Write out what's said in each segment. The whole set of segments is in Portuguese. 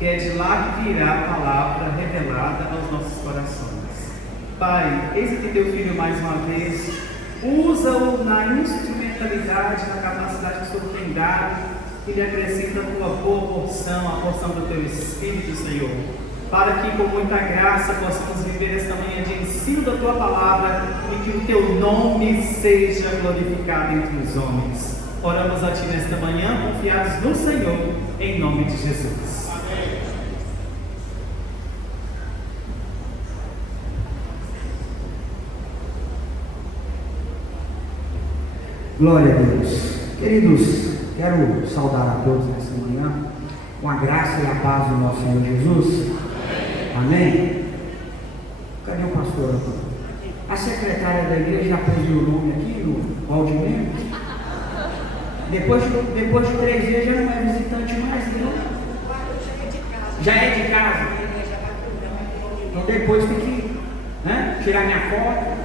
que é de lá que virá a palavra revelada aos nossos corações. Pai, eis aqui teu filho mais uma vez, usa-o na instrumentalidade, na capacidade que o Senhor tem dado, e lhe acrescenta a tua boa porção, a porção do teu Espírito, Senhor, para que com muita graça possamos viver esta manhã de ensino da tua palavra e que o teu nome seja glorificado entre os homens. Oramos a ti nesta manhã, confiados no Senhor, em nome de Jesus. Amém. Glória a Deus. Queridos, quero saudar a todos nessa manhã com a graça e a paz do nosso Senhor Jesus. Amém? Cadê o pastor? A secretária da igreja já pôs meu nome aqui no hall de membros. Depois de 3 dias já não é visitante mais, não? Já é de casa. Então depois tem que tirar minha foto.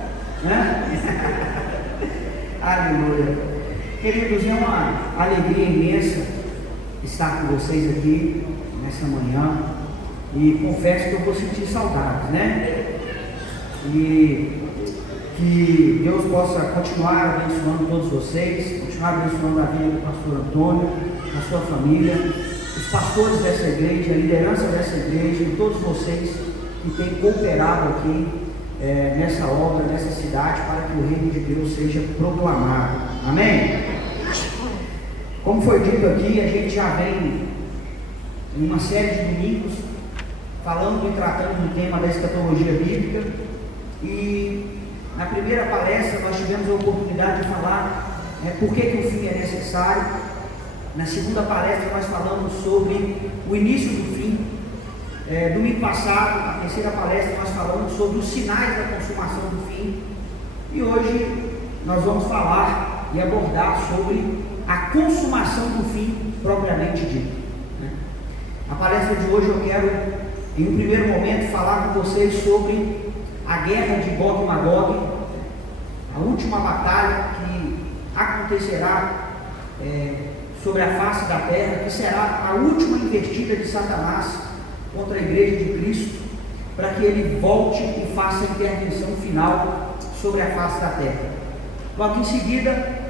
Aleluia. Queridos, é uma alegria imensa estar com vocês aqui nessa manhã. E confesso que eu vou sentir saudades, E que Deus possa continuar abençoando todos vocês, continuar abençoando a vida do pastor Antônio, a sua família, os pastores dessa igreja, a liderança dessa igreja e todos vocês que têm cooperado aqui nessa obra, nessa cidade, para que o reino de Deus seja proclamado. Amém? Como foi dito aqui, a gente já vem em uma série de domingos falando e tratando do tema da escatologia bíblica, e na primeira palestra nós tivemos a oportunidade de falar por que o fim é necessário. Na segunda palestra nós falamos sobre o início do fim. Domingo passado, na terceira palestra, nós falamos sobre os sinais da consumação do fim, e hoje nós vamos falar e abordar sobre a consumação do fim propriamente dito. Na palestra de hoje eu quero, em um primeiro momento, falar com vocês sobre a guerra de Gog e Magog, a última batalha que acontecerá sobre a face da terra, que será a última investida de Satanás contra a igreja de Cristo, para que ele volte e faça a intervenção final sobre a face da terra. Logo em seguida,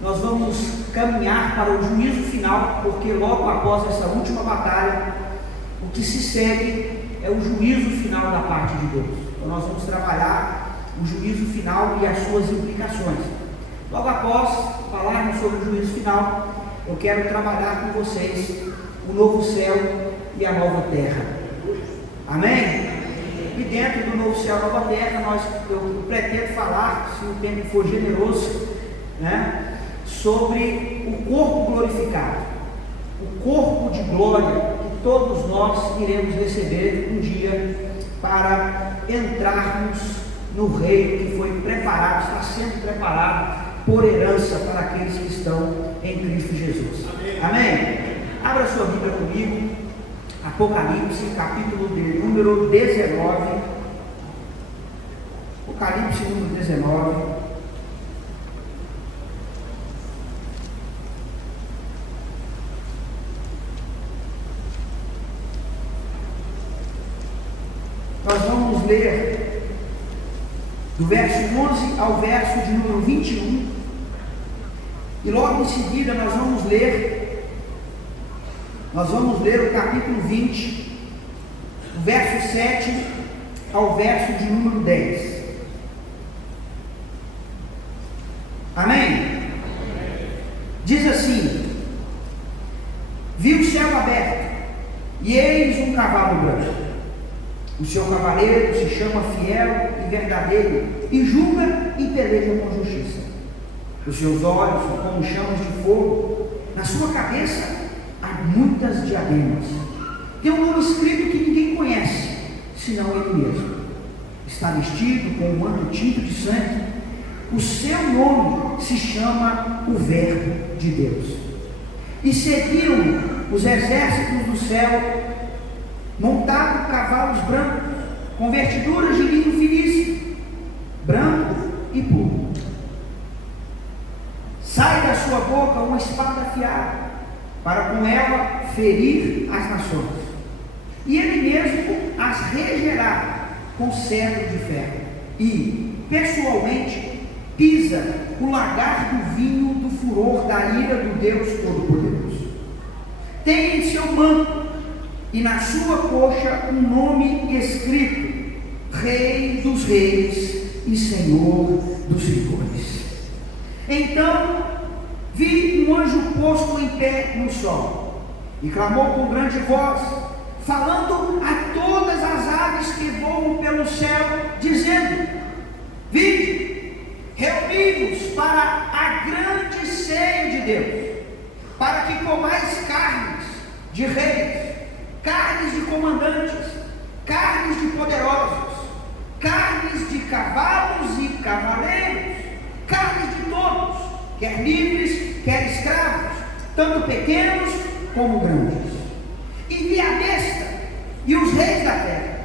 nós vamos caminhar para o juízo final, porque logo após essa última batalha, o que se segue é o juízo final da parte de Deus. Então nós vamos trabalhar o juízo final e as suas implicações. Logo após falarmos sobre o juízo final, eu quero trabalhar com vocês o novo céu e a nova terra. Amém? E dentro do novo céu e nova terra, eu pretendo falar, se o tempo for generoso, sobre o corpo glorificado, o corpo de glória que todos nós iremos receber um dia para entrarmos no reino que foi preparado, está sendo preparado por herança para aqueles que estão em Cristo Jesus. Amém? Abra sua Bíblia comigo, Apocalipse, capítulo de número 19. Apocalipse número 19. Nós vamos ler do verso 11 ao verso de número 21, e logo em seguida nós vamos ler o capítulo 20, do verso 7 ao verso de número 10. Amém? Diz assim: vi o céu aberto, e eis um cavalo branco. O seu cavaleiro se chama Fiel e Verdadeiro, e julga e peleja com justiça. Os seus olhos são como chamas de fogo, na sua cabeça há muitas diademas. Tem um nome escrito que ninguém conhece, senão ele mesmo. Está vestido com um manto tinto de sangue. O seu nome se chama o Verbo de Deus. E seguiram os exércitos do céu, montado cavalos brancos, com vestiduras de linho finíssimo, branco e puro. Sai da sua boca uma espada afiada, para com ela ferir as nações. as regerá com cetro de ferro e, pessoalmente, pisa o lagar do vinho do furor da ira do Deus Todo-Poderoso. Tem em seu manto e na sua coxa um nome escrito: Rei dos Reis e Senhor dos Senhores. Então vi um anjo posto em pé no sol e clamou com grande voz, falando a todas as aves que voam pelo céu, dizendo: Vinde, reuni-vos para a grande ceia de Deus, para que comais carnes de reis, carnes de comandantes, carnes de poderosos, carnes de cavalos e cavaleiros, carnes de todos, quer livres, quer escravos, tanto pequenos como grandes. E vi a besta e os reis da terra,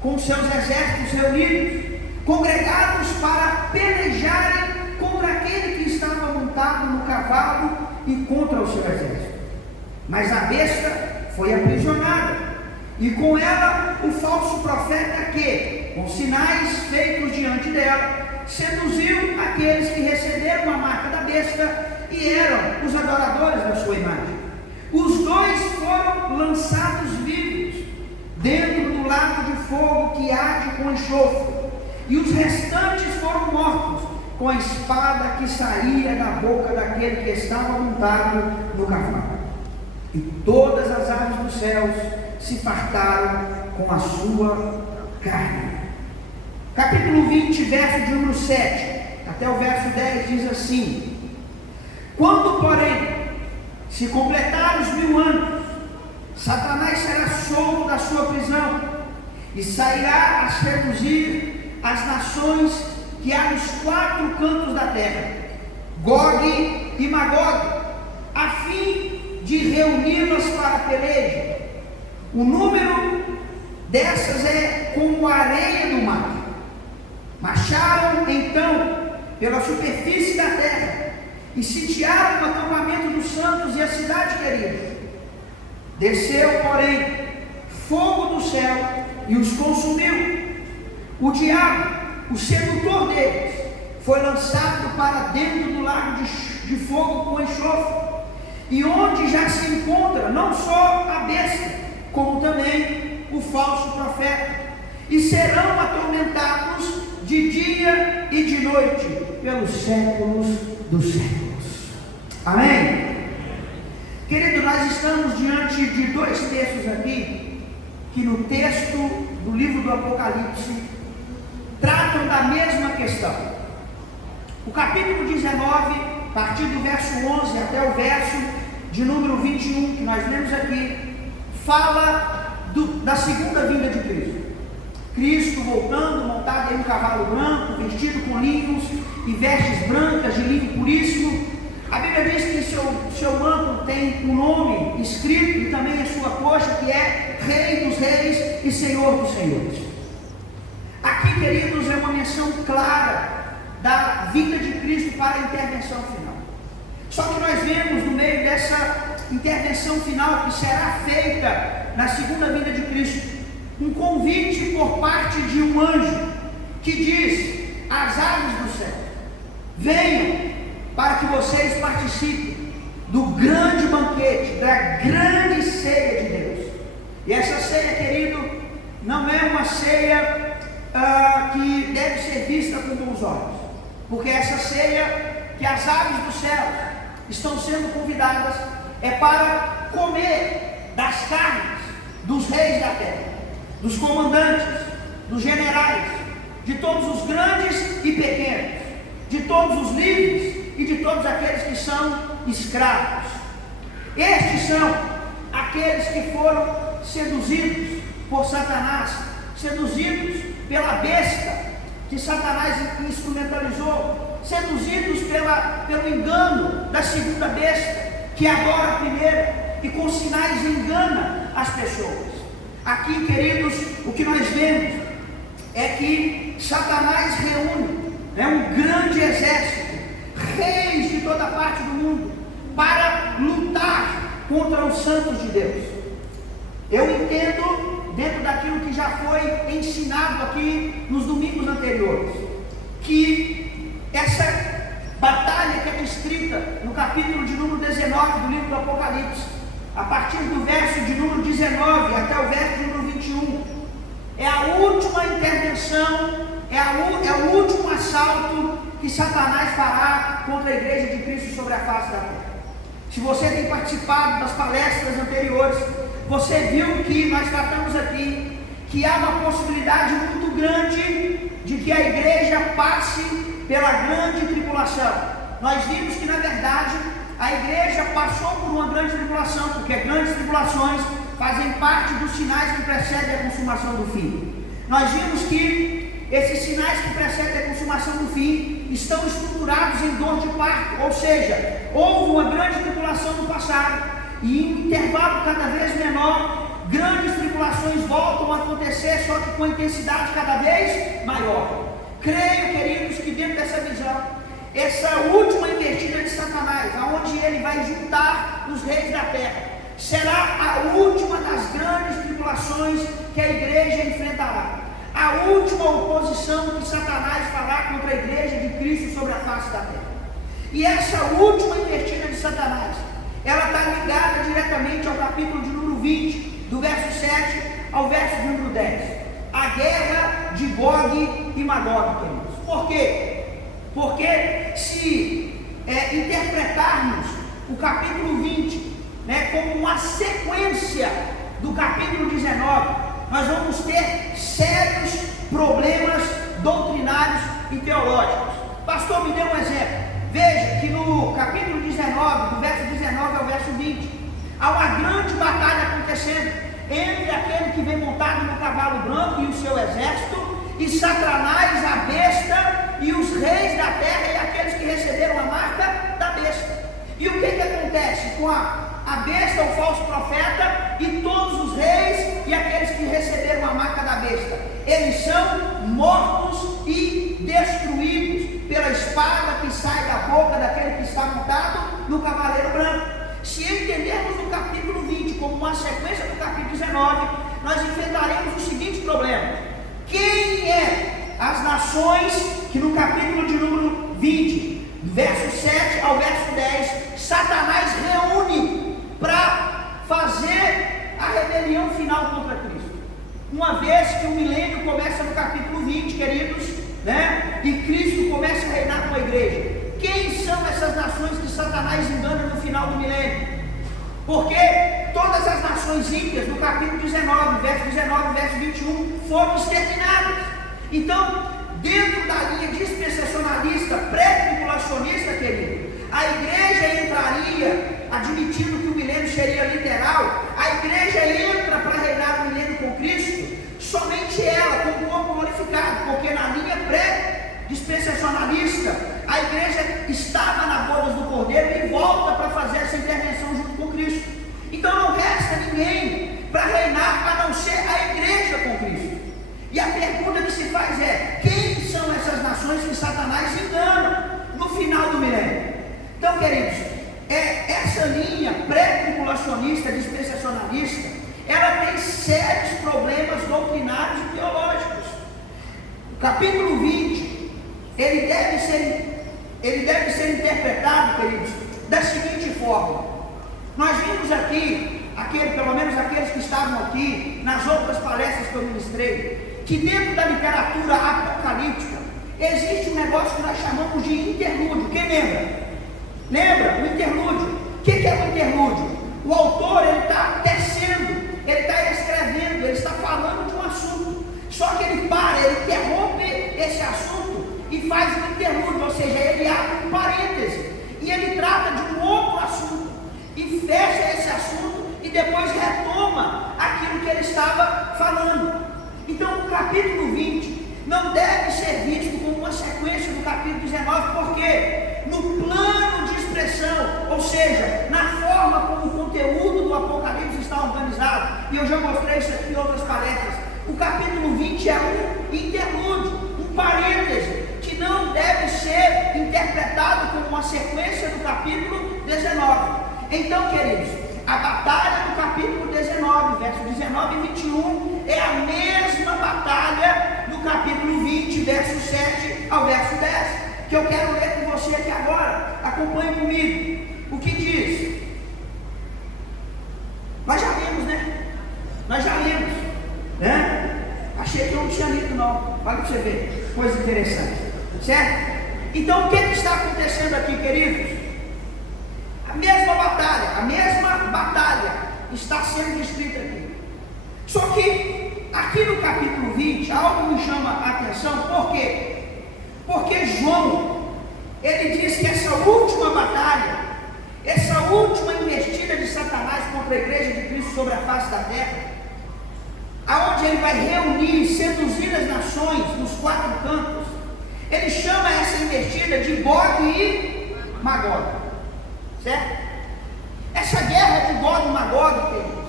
com seus exércitos reunidos, congregados para pelejarem contra aquele que estava montado no cavalo e contra o seu exército. Mas a besta foi aprisionada, e com ela o falso profeta que, com sinais feitos diante dela, seduziu aqueles que receberam a marca da besta e eram os adoradores da sua imagem. Os dois foram lançados vivos dentro do lago de fogo que arde com enxofre, e os restantes foram mortos com a espada que saía da boca daquele que estava montado no cavalo. E todas as aves dos céus se fartaram com a sua carne. Capítulo 20, verso de número 7 até o verso 10 diz assim: Quando, porém, se completar os 1000 anos, Satanás será solto da sua prisão e sairá a seduzir as nações que há nos 4 cantos da terra, Gog e Magog, a fim de reuni-las para a peleja. O número dessas é como a areia do mar. Marcharam então pela superfície da terra e sitiaram o acampamento dos santos e a cidade querida. Desceu, porém, fogo do céu e os consumiu. O diabo, o sedutor deles, foi lançado para dentro do lago de fogo com enxofre, e onde já se encontra não só a besta, como também o falso profeta, e serão atormentados de dia e de noite pelos séculos dos séculos. Amém? Querido, nós estamos diante de 2 textos aqui, que no texto do livro do Apocalipse tratam da mesma questão. O capítulo 19, a partir do verso 11 até o verso de número 21, que nós lemos aqui, fala da segunda vinda de Cristo. Cristo voltando, montado em um cavalo branco, vestido com linhos e vestes brancas de linho puríssimo. A Bíblia diz que seu manto tem um nome escrito e também a sua coxa, que é Rei dos Reis e Senhor dos Senhores. Aqui, queridos, é uma menção clara da vinda de Cristo para a intervenção final. Só que nós vemos no meio dessa intervenção final que será feita na segunda vinda de Cristo, um convite por parte de um anjo que diz às aves do céu: venham para que vocês participem do grande banquete, da grande ceia de Deus. E essa ceia, querido, não é uma ceia que deve ser vista com bons olhos, porque essa ceia que as aves do céu estão sendo convidadas é para comer das carnes dos reis da terra, dos comandantes, dos generais, de todos os grandes e pequenos, de todos os livres e de todos aqueles que são escravos. Estes são aqueles que foram seduzidos por Satanás, seduzidos pela besta que Satanás instrumentalizou, seduzidos pelo engano da segunda besta, que adora a primeira e com sinais engana as pessoas. Aqui, queridos, o que nós vemos é que Satanás reúne um grande exército, reis de toda parte do mundo, para lutar contra os santos de Deus. Eu entendo dentro daquilo que já foi ensinado aqui nos domingos anteriores, que essa batalha que é descrita no capítulo de número 19 do livro do Apocalipse, a partir do verso de número 19 até o verso de número 21, é a última intervenção, é o último assalto que Satanás fará contra a igreja de Cristo sobre a face da terra. Se você tem participado das palestras anteriores, você viu que nós tratamos aqui que há uma possibilidade muito grande de que a igreja passe pela grande tribulação. Nós vimos que, na verdade, a igreja passou por uma grande tribulação, porque grandes tribulações fazem parte dos sinais que precedem a consumação do fim. Nós vimos que esses sinais que precedem a consumação do fim estão estruturados em dor de parto, ou seja, houve uma grande tribulação no passado, e em um intervalo cada vez menor, grandes tribulações voltam a acontecer, só que com intensidade cada vez maior. Creio, queridos, que dentro dessa visão, essa última investida de Satanás, aonde ele vai juntar os reis da terra, será a última das grandes tribulações que a igreja enfrentará. A última oposição que Satanás fará contra a igreja de Cristo sobre a face da terra. E essa última investida de Satanás, ela está ligada diretamente ao capítulo de número 20, do verso 7 ao verso de número 10. A guerra de Gog e Magog, queridos. Por quê? Porque se interpretarmos o capítulo 20 como uma sequência do capítulo 19, nós vamos ter sérios problemas doutrinários e teológicos. Pastor, me dê um exemplo. Veja que no capítulo 19, do verso 19 ao verso 20, há uma grande batalha acontecendo entre aquele que vem montado no cavalo branco e o seu exército, e Satanás, a besta, e os reis da terra e aqueles que receberam a marca da besta. E o que acontece com a besta, o falso profeta, e todos os reis e aqueles que receberam a marca da besta? Eles são mortos e destruídos pela espada que sai da boca daquele que está montado no cavaleiro branco. Se entendermos o capítulo 20 como uma sequência do capítulo 19, nós enfrentaremos o seguinte problema: quem é as nações que no capítulo de número 20, verso 7 ao verso 10, Satanás reúne para fazer a rebelião final contra Cristo? Uma vez que o milênio começa no capítulo 20, queridos, e Cristo começa a reinar com a igreja, quem são essas nações que Satanás engana no final do milênio? Porque todas as nações ímpias, no capítulo 19, verso 21, foram exterminadas. Então, dentro da linha dispensacionalista, pré-tribulacionista, querido, a igreja entraria, admitindo que o milênio seria literal, a igreja entra para reinar o milênio com Cristo, somente ela, com o corpo glorificado, porque na linha pré-dispensacionalista, a igreja estava na bodas do Cordeiro e volta para fazer essa intervenção junto com Cristo. Então não resta ninguém para reinar a não ser a igreja com Cristo. E a pergunta que se faz é: quem são essas nações que Satanás engana no final do milênio? Então, queridos, essa linha pré-tribulacionista, dispensacionalista, ela tem sérios problemas doutrinários e teológicos. O capítulo 20, ele deve ser interpretado, queridos, da seguinte forma. Nós vimos aqui, pelo menos aqueles que estavam aqui, nas outras palestras que eu ministrei, que dentro da literatura apocalíptica existe um negócio que nós chamamos de interlúdio. Quem lembra? Lembra? O interlúdio. O que é o interlúdio? O autor, ele está tecendo, ele está escrevendo, ele está falando de um assunto, só que ele para, ele interrompe esse assunto e faz um interlúdio, ou seja, ele abre um parêntese e ele trata de um outro assunto e fecha esse assunto e depois retoma aquilo que ele estava falando. Então o capítulo 20 não deve ser visto como uma sequência do capítulo 19, porque no plano de expressão, ou seja, na forma como o conteúdo do Apocalipse está organizado, e eu já mostrei isso aqui em outras palestras, o capítulo 20 é um interlúdio, um parêntese, que não deve ser interpretado como uma sequência do capítulo 19. Então, queridos, a batalha do capítulo 19, versos 19 e 21, verso 7 ao verso 10, que eu quero ler com você aqui agora. Acompanhe comigo. O que diz? Nós já lemos, né? Nós já lemos, né? Achei que eu não tinha lido, não. Olha para você ver, coisa interessante, certo? Então, o que está acontecendo aqui, queridos? A mesma batalha está sendo descrita aqui. Só que, aqui no capítulo 20, algo me chama a atenção. Por quê? Porque João, ele diz que essa última batalha, essa última investida de Satanás contra a igreja de Cristo sobre a face da terra, aonde ele vai reunir e seduzir as nações nos 4 cantos, ele chama essa investida de Gog e Magog, certo? Essa guerra de Gog e Magog, queridos,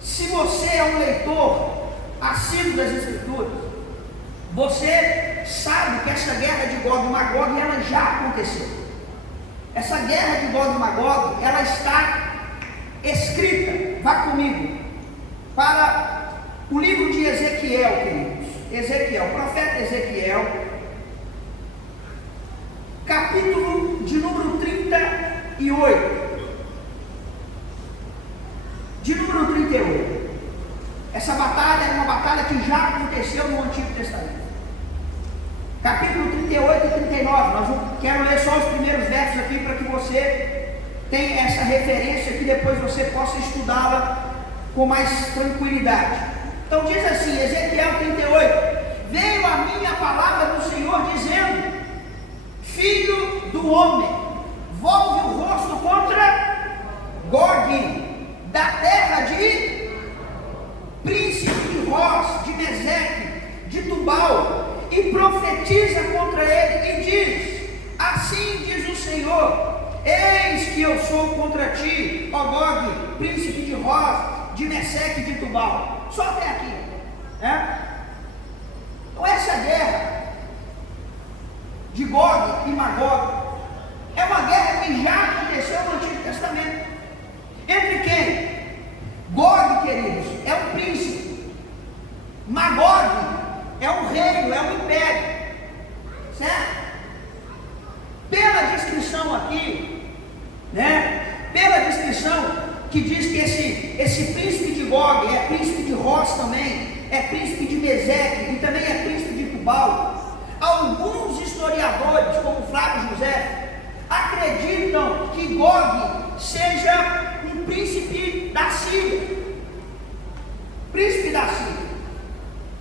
se você é um leitor assíduo das Escrituras, você sabe que essa guerra de Gog e Magog, ela já aconteceu. Essa guerra de Gog e Magog, ela está escrita, vá comigo, para o livro de Ezequiel, queridos. Ezequiel, profeta Ezequiel, capítulo de número 38. De número 38. Essa batalha é uma batalha que já aconteceu no Antigo Testamento. Capítulo 38 e 39. Quero ler só os primeiros versos aqui para que você tenha essa referência que depois você possa estudá-la com mais tranquilidade. Então diz assim, Ezequiel 38: veio a mim a palavra do Senhor dizendo: filho do homem, volve o rosto contra Gog, da terra de príncipe de Roz, de Meseque, de Tubal, e profetiza contra ele, e diz: assim diz o Senhor, eis que eu sou contra ti, ó Gog, príncipe de Roz, de Meseque e de Tubal. Só até aqui, né? Então essa guerra de Gog e Magog é uma guerra que já aconteceu no Antigo Testamento. Entre quem? Gog, queridos, é um príncipe. Magog é um reino, é um império, certo? Pela descrição aqui, né? Pela descrição que diz que esse príncipe de Gog é príncipe de Roz também, é príncipe de Meseque e também é príncipe de Tubal. Alguns historiadores, como Flávio José, acreditam que Gog seja um príncipe da Síria. Príncipe da Síria.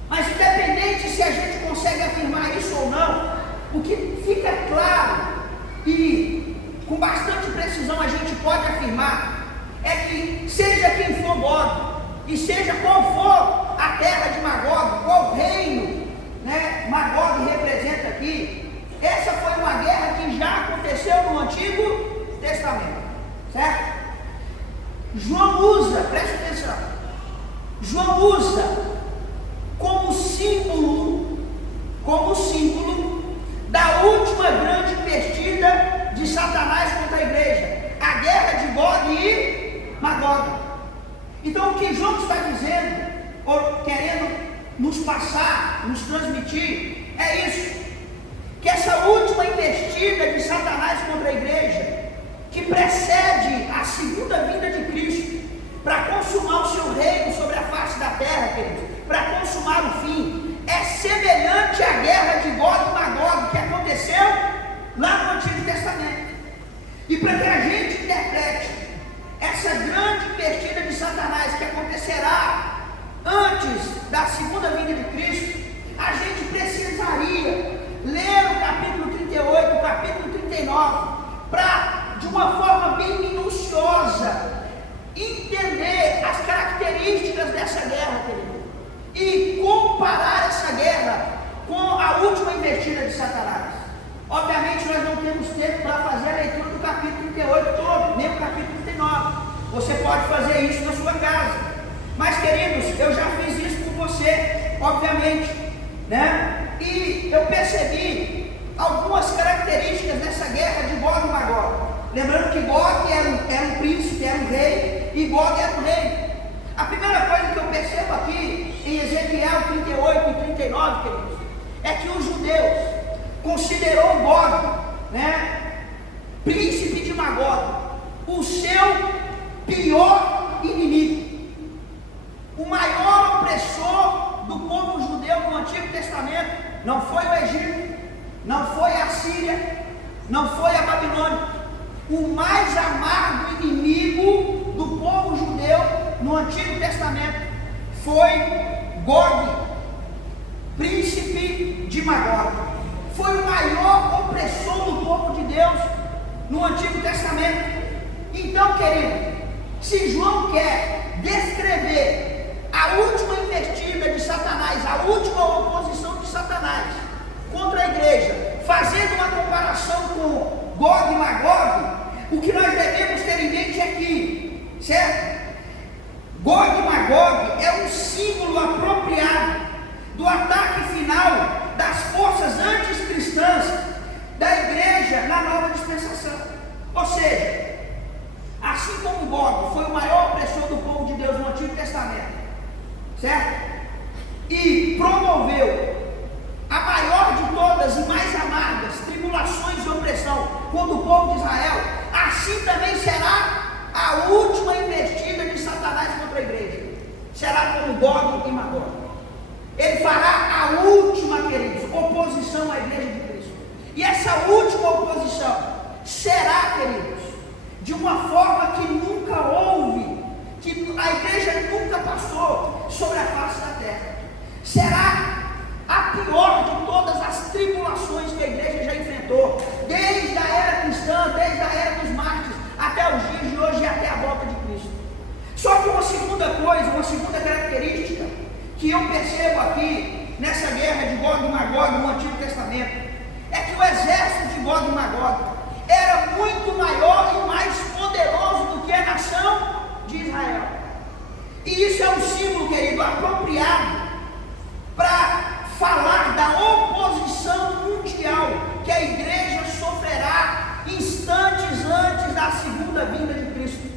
Mas independente se a gente consegue afirmar isso ou não, o que fica claro e com bastante precisão a gente pode afirmar é que seja quem for Gog, e seja qual for a terra de Magog, qual reino, né, Magog representa aqui, essa foi uma guerra que já aconteceu no Antigo Testamento, certo? João usa, preste atenção, João usa como símbolo da última grande investida de Satanás contra a igreja, a guerra de Gog e Magog. Então o que João está dizendo, ou querendo nos passar, nos transmitir, é isso, que essa última investida de Satanás contra a igreja, que precede a segunda vinda de Cristo, para consumar o seu reino sobre a face da terra, queridos, para consumar o fim, é semelhante à guerra de Gog e Magog que aconteceu lá no Antigo Testamento. E para que a gente interprete essa grande investida de Satanás que acontecerá antes da segunda vinda de Cristo, a gente precisaria ler o capítulo 38, o capítulo 39, para, de uma forma bem minuciosa, entender as características dessa guerra, querido, e comparar essa guerra com a última investida de Satanás. Obviamente nós não temos tempo para fazer a leitura do capítulo 38 todo, nem o capítulo 39. Você pode fazer isso na sua casa. Mas, queridos, eu já fiz isso com você, obviamente, né? E eu percebi algumas características dessa guerra de Gog e Magog. Lembrando que Gog era um príncipe, era um rei, e Gog era um rei. A primeira coisa que eu percebo aqui em Ezequiel 38 e 39, queridos, é que os judeus considerou Gog, príncipe de Magog, o seu pior inimigo. O maior opressor do povo judeu no Antigo Testamento não foi o Egito, não foi a Síria, não foi a Babilônia. O mais amargo inimigo do povo judeu no Antigo Testamento foi Gog, príncipe de Magog. Foi o maior opressor do povo de Deus no Antigo Testamento. Então, querido, se João quer descrever a última investida de Satanás, a última oposição de Satanás contra a igreja, fazendo uma comparação com Gog e Magog, o que nós devemos ter em mente é que, certo? Gog e Magog é um símbolo apropriado do ataque final das forças anticristãs da igreja na nova dispensação. Ou seja, assim como Gog foi o maior opressor do povo de Deus no Antigo Testamento, certo? E promoveu a maior de todas e mais amargas tribulações e opressão contra o povo de Israel, assim também será a última investida de Satanás contra a igreja. Será como Gog e Magog. Ele fará a última, queridos, oposição à igreja de Cristo. E essa última oposição será, queridos, de uma forma que nunca houve, que a igreja nunca passou sobre a face da terra. Será a pior de todas as tribulações que a igreja já enfrentou, desde a era cristã, desde a era dos mártires, até os dias de hoje e até a volta de Cristo. Só que uma segunda coisa, uma segunda característica que eu percebo aqui nessa guerra de Gog e Magog no Antigo Testamento, é que o exército de Gog e Magog era muito maior e mais poderoso do que a nação de Israel. E isso é um símbolo, querido, apropriado para falar da oposição mundial que a igreja sofrerá instantes antes da segunda vinda de Cristo.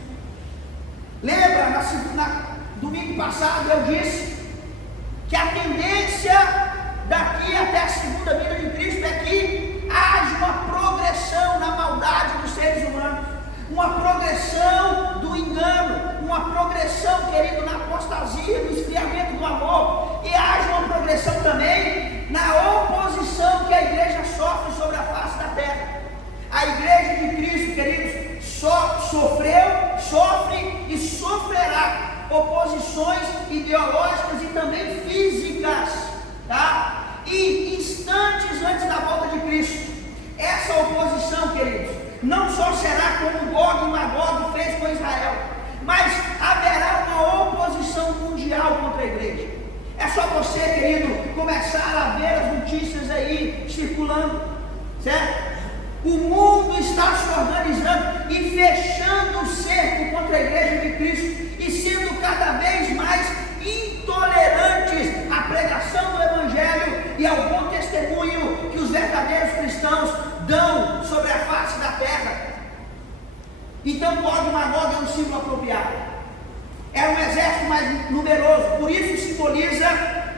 Lembra, domingo passado eu disse que a tendência daqui até a segunda vinda de Cristo é que haja uma progressão na maldade dos seres humanos, uma progressão do engano, uma progressão, querido, na apostasia, no esfriamento do amor, e haja uma progressão também na oposição que a igreja sofre sobre a face da terra. A igreja de Cristo, queridos, sofreu, sofre e sofrerá oposições ideológicas e também físicas, tá? E instantes antes da volta de Cristo, essa oposição, queridos, não só será como Gog e Magog fez com Israel, mas haverá uma oposição mundial contra a igreja. É só você, querido, começar a ver as notícias aí circulando, certo? O mundo está se organizando e fechando o cerco contra a igreja de Cristo e sendo cada vez mais intolerantes à pregação do Evangelho e ao bom testemunho que os verdadeiros cristãos dão sobre a face da terra. Então Gog e Magog é um símbolo apropriado. É um exército mais numeroso, por isso simboliza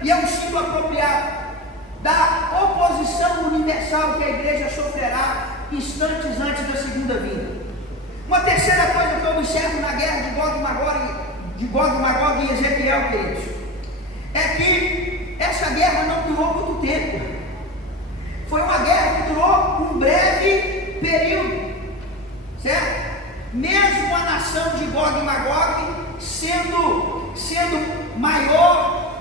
e é um símbolo apropriado da oposição universal que a igreja sofrerá instantes antes da segunda vinda. Uma terceira coisa que eu observo na guerra de Gog e Magog e Ezequiel, queridos, é que essa guerra não durou muito tempo. Foi uma guerra que durou um breve período, certo? Mesmo a nação de Gog e Magog sendo maior,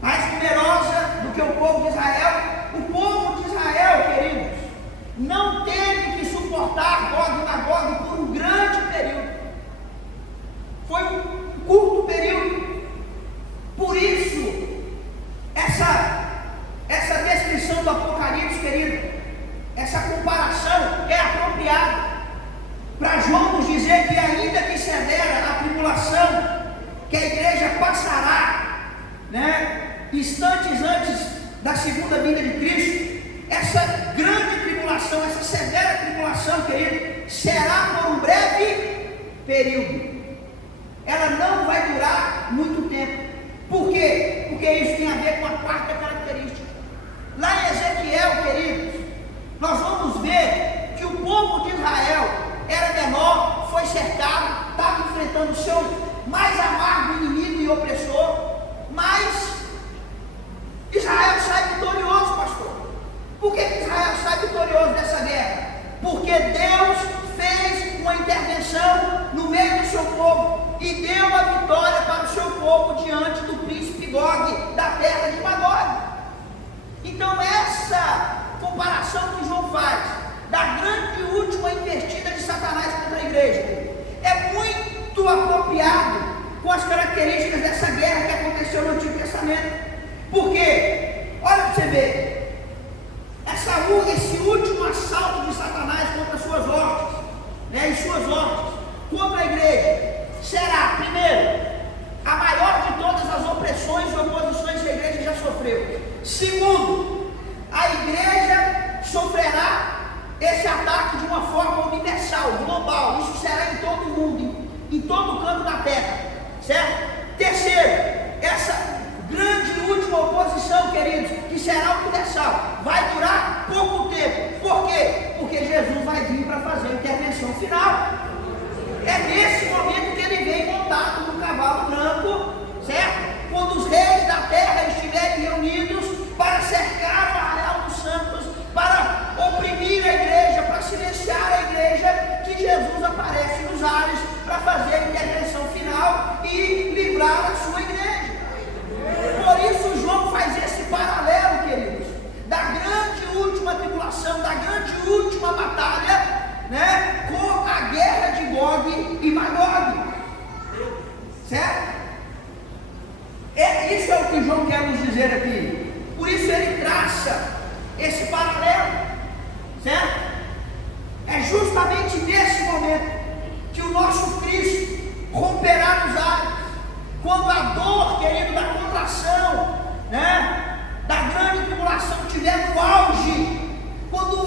mais numerosa do que o povo de Israel, o povo de Israel, queridos, não teve que suportar Gog e Magog por um grande período. Foi um curto período. Por isso, essa descrição do Apocalipse, querido, essa comparação é apropriada para João nos dizer que ainda que severa a tribulação que a igreja passará, instantes antes da segunda vinda de Cristo, essa grande tribulação, essa severa tribulação, querido, será por um breve período. Ela não vai durar muito tempo. Por quê? Porque isso tem a ver com a quarta característica. Lá em Ezequiel, queridos, nós vamos ver que o povo de Israel era menor, foi cercado, estava enfrentando o seu mais amargo inimigo e opressor, mas Israel sai vitorioso, pastor. Por que Israel sai vitorioso dessa guerra? Porque Deus fez uma intervenção no meio do seu povo e deu a vitória para o seu povo diante do príncipe Gog, da terra de Magog. Então essa comparação que João faz da grande e última investida de Satanás contra a igreja é muito apropriado com as características dessa guerra que aconteceu no Antigo Testamento. Por quê? Olha para você ver, esse último assalto de Satanás contra suas hortas, e suas hortas, contra a igreja, será, primeiro, a maior de todas as opressões e oposições que a igreja já sofreu. Segundo, a igreja sofrerá esse ataque de uma forma universal, global. Isso será em todo o mundo, em todo o canto da terra, certo? Terceiro, essa grande e última oposição, queridos, que será universal, vai durar pouco tempo. Por quê? Porque Jesus vai vir para fazer a intervenção final. É nesse momento que ele vem montado no cavalo branco, certo? Quando os reis da terra estiverem reunidos para cercar o arraial dos santos, para oprimir a igreja, para silenciar a igreja, que Jesus aparece nos ares para fazer a intervenção final e livrar a sua igreja. Por isso João faz esse paralelo, queridos, da grande e última tribulação, da grande e última batalha, com a guerra de Gog e Magog, certo? Isso é o que João quer nos dizer aqui. Por isso ele traça esse paralelo, certo? É justamente nesse momento que o nosso Cristo romperá nos ares, quando a dor, querido, da contração, da grande tribulação estiver no auge, quando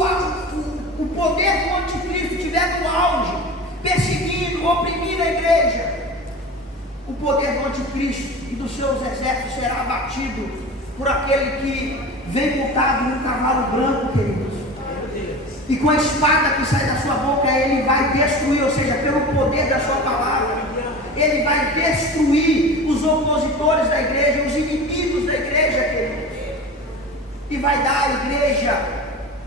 o poder do anticristo estiver no auge, perseguindo, oprimindo a igreja, o poder do anticristo e dos seus exércitos será abatido por aquele que vem montado num cavalo branco, queridos, e com a espada que sai da sua boca ele vai destruir, ou seja, pelo poder da sua palavra, ele vai destruir os opositores da igreja, os inimigos da igreja, queridos, e vai dar à igreja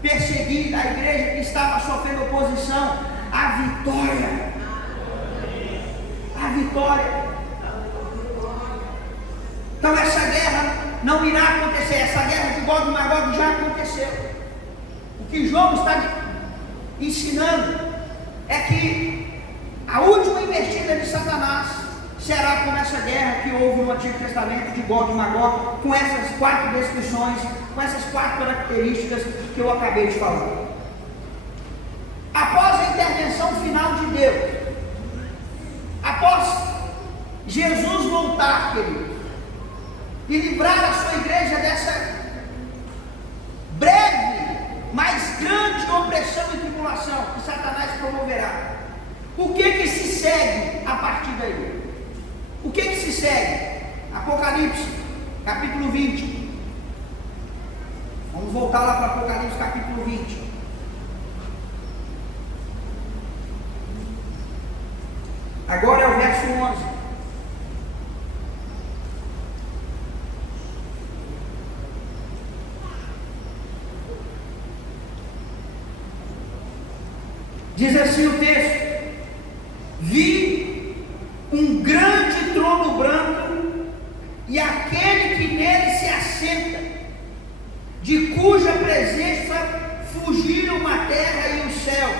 perseguida, a igreja que estava sofrendo oposição, a vitória. A vitória. Então essa guerra não irá acontecer, essa guerra de Gog e Magog já aconteceu. O que João está ensinando é que a última investida de Satanás será como essa guerra que houve no Antigo Testamento de Gog e Magog, com essas 4 descrições, com essas 4 características que eu acabei de falar. Após a intervenção final de Deus, após Jesus voltar, querido, e livrar a sua igreja dessa breve, mas grande opressão e tribulação que Satanás promoverá, o que se segue a partir daí? O que se segue? Apocalipse, capítulo 20. Vamos voltar lá para Apocalipse, capítulo 20. Agora é o verso 11. Diz assim o texto: vi um grande trono branco e aquele que nele se assenta, de cuja presença fugiram a terra e o céu,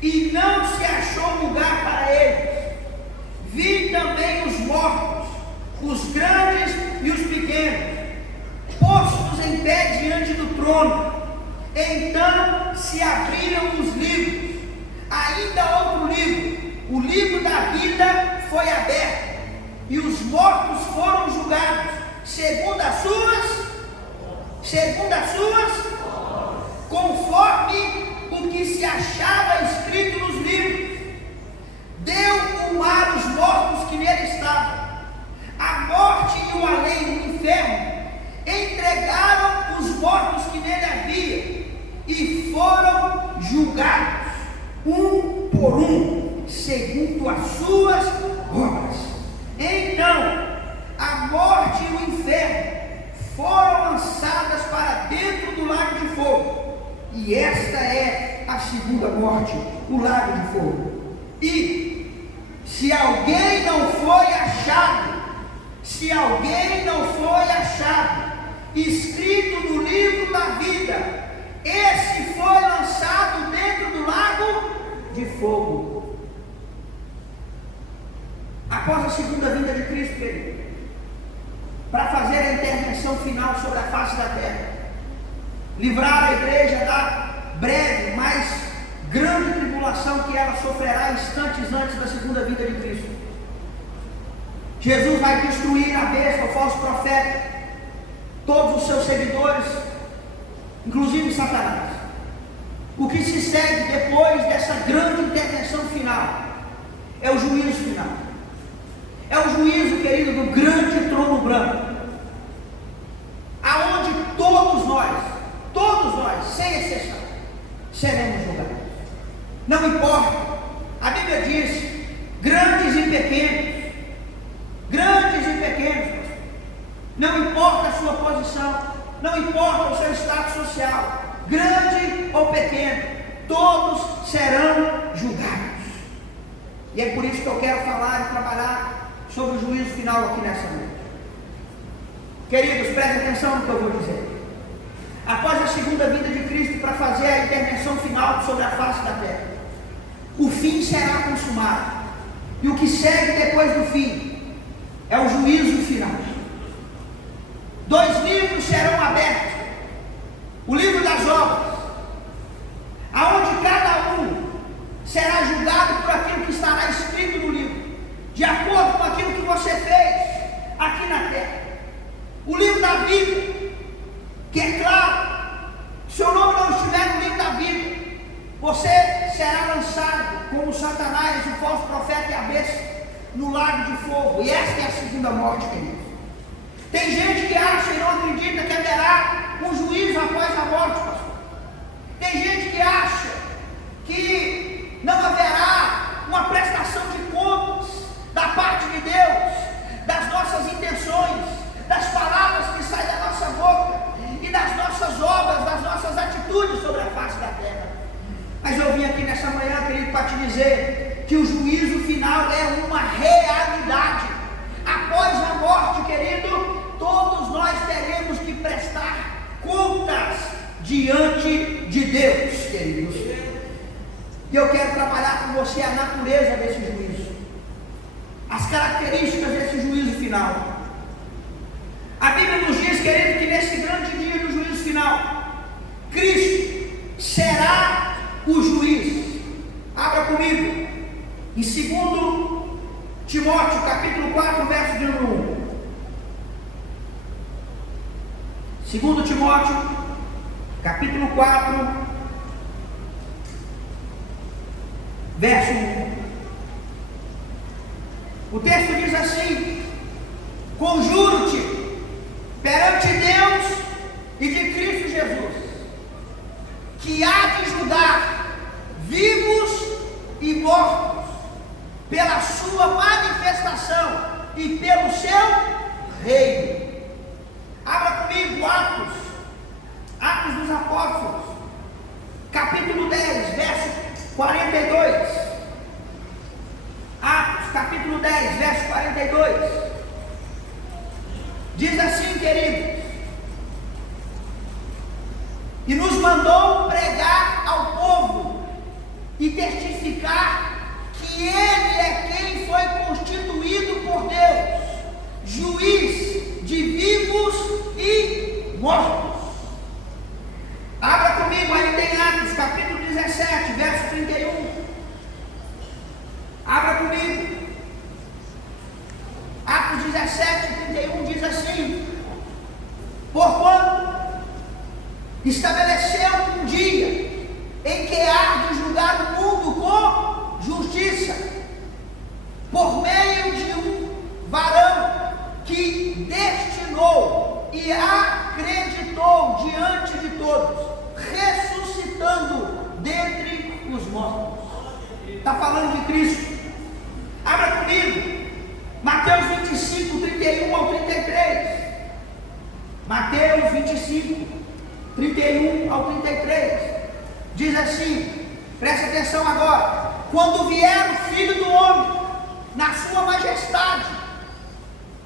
e não se achou lugar para eles. Vi também os mortos, os grandes e os pequenos, postos em pé diante do trono. Então se abriram os livros. Ainda outro livro, o livro da vida, foi aberto, e os mortos foram julgados segundo as suas, conforme o que se achava escrito nos livros. Deu o mar os mortos que nele estavam. A morte e o além, o inferno, entregaram os mortos segundo as suas obras. Então, a morte e o inferno foram lançadas para dentro do lago de fogo. E esta é a segunda morte, o lago de fogo. E se alguém não foi achado escrito no livro da vida, esse foi lançado dentro do lago de fogo. Após a segunda vinda de Cristo, querido, para fazer a intervenção final sobre a face da terra, livrar a igreja da breve, mas grande tribulação que ela sofrerá instantes antes da segunda vinda de Cristo. Jesus vai destruir a besta, o falso profeta, todos os seus seguidores, inclusive Satanás. O que se segue depois dessa grande intervenção final é o juízo final. É o juízo, querido, do grande trono branco, aonde todos nós, sem exceção, seremos julgados. Não importa, a Bíblia diz, grandes e pequenos, não importa a sua posição, não importa o seu status social, grande ou pequeno, todos serão julgados. E é por isso que eu quero falar e trabalhar sobre o juízo final aqui nessa noite. Queridos, prestem atenção no que eu vou dizer. Após a segunda vinda de Cristo para fazer a intervenção final sobre a face da terra, o fim será consumado. E o que segue depois do fim é o juízo final. 2 livros serão abertos. O livro das obras, aonde cada um será julgado por aquilo que estará escrito no livro, de acordo com aquilo que você fez aqui na terra. O livro da vida, que é claro, se seu nome não estiver no livro da vida, você será lançado como Satanás, o falso profeta e a besta, no lago de fogo. E esta é a segunda morte, queridos. Tem gente que acha e não acredita que haverá um juízo após a morte, pastor. Tem gente que acha que não haverá uma prestação de contas da parte de Deus, das nossas intenções, das palavras que saem da nossa boca e das nossas obras, das nossas atitudes sobre a face da terra. Mas eu vim aqui nessa manhã, querido, para te dizer que o juízo final é uma realidade. Após a morte, querido, todos nós teremos que prestar contas diante de Deus, queridos. E eu quero trabalhar com você a natureza desse juízo, as características desse juízo final. A Bíblia nos diz, querido, que nesse grande dia do juízo final, Cristo será o juiz. Abra comigo em 2 Timóteo, capítulo 4, verso de 1. 2 Timóteo, capítulo 4, verso 1. O texto diz assim: conjuro-te perante Deus e de Cristo Jesus, que há de julgar vivos e mortos pela sua manifestação e pelo seu reino. Abra comigo Atos dos Apóstolos, capítulo 10, verso 42. Atos, capítulo 10, verso 42. Diz assim, queridos: e nos mandou pregar ao povo e testificar que Ele é quem foi constituído por Deus, juiz de vivos e mortos. Abra comigo ainda em Atos, capítulo 17, verso 31. Abra comigo. Atos 17, 31 diz assim: porquanto estabeleceu um dia em que há de julgar o mundo com justiça, por meio de um varão que destinou e acreditou diante de todos, ressuscitando dentre os mortos. Está falando de Cristo. Abra comigo. Mateus 25, 31 ao 33. Mateus 25, 31 ao 33. Diz assim, preste atenção agora. Quando vier o Filho do Homem, na sua majestade,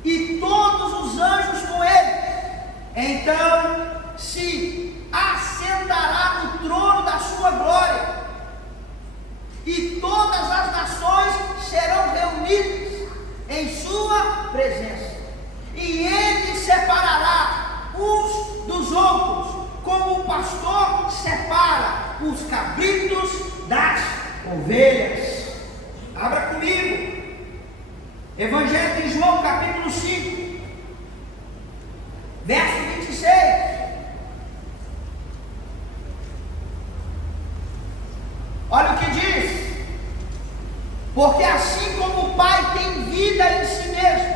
e todos os anjos com ele, então se assentará no trono da sua glória, e todas as nações serão reunidas em sua presença, e ele separará uns dos outros, como o pastor separa os cabritos das ovelhas. Abra comigo, Evangelho de João, capítulo 5, verso 26. Olha o que diz: porque assim como o Pai tem vida em si mesmo,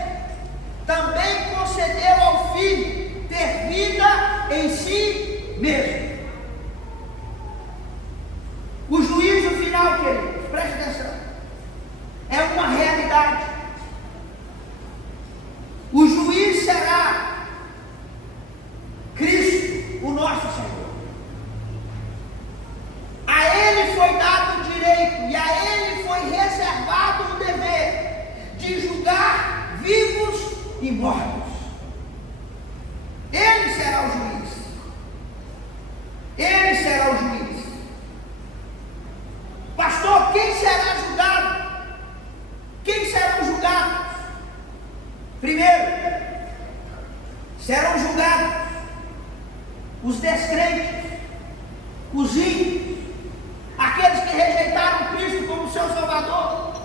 também concedeu ao Filho ter vida em si mesmo. O juízo final, queridos, preste atenção, é uma realidade. O juiz será Cristo, o nosso Senhor. A Ele foi dado o direito e a Ele foi reservado o dever de julgar vivos e mortos. Ele será o juiz. Ele será o juiz. Pastor, quem será julgado? Quem serão julgados? Primeiro, serão julgados os descrentes, os ímpios, aqueles que rejeitaram Cristo como seu Salvador,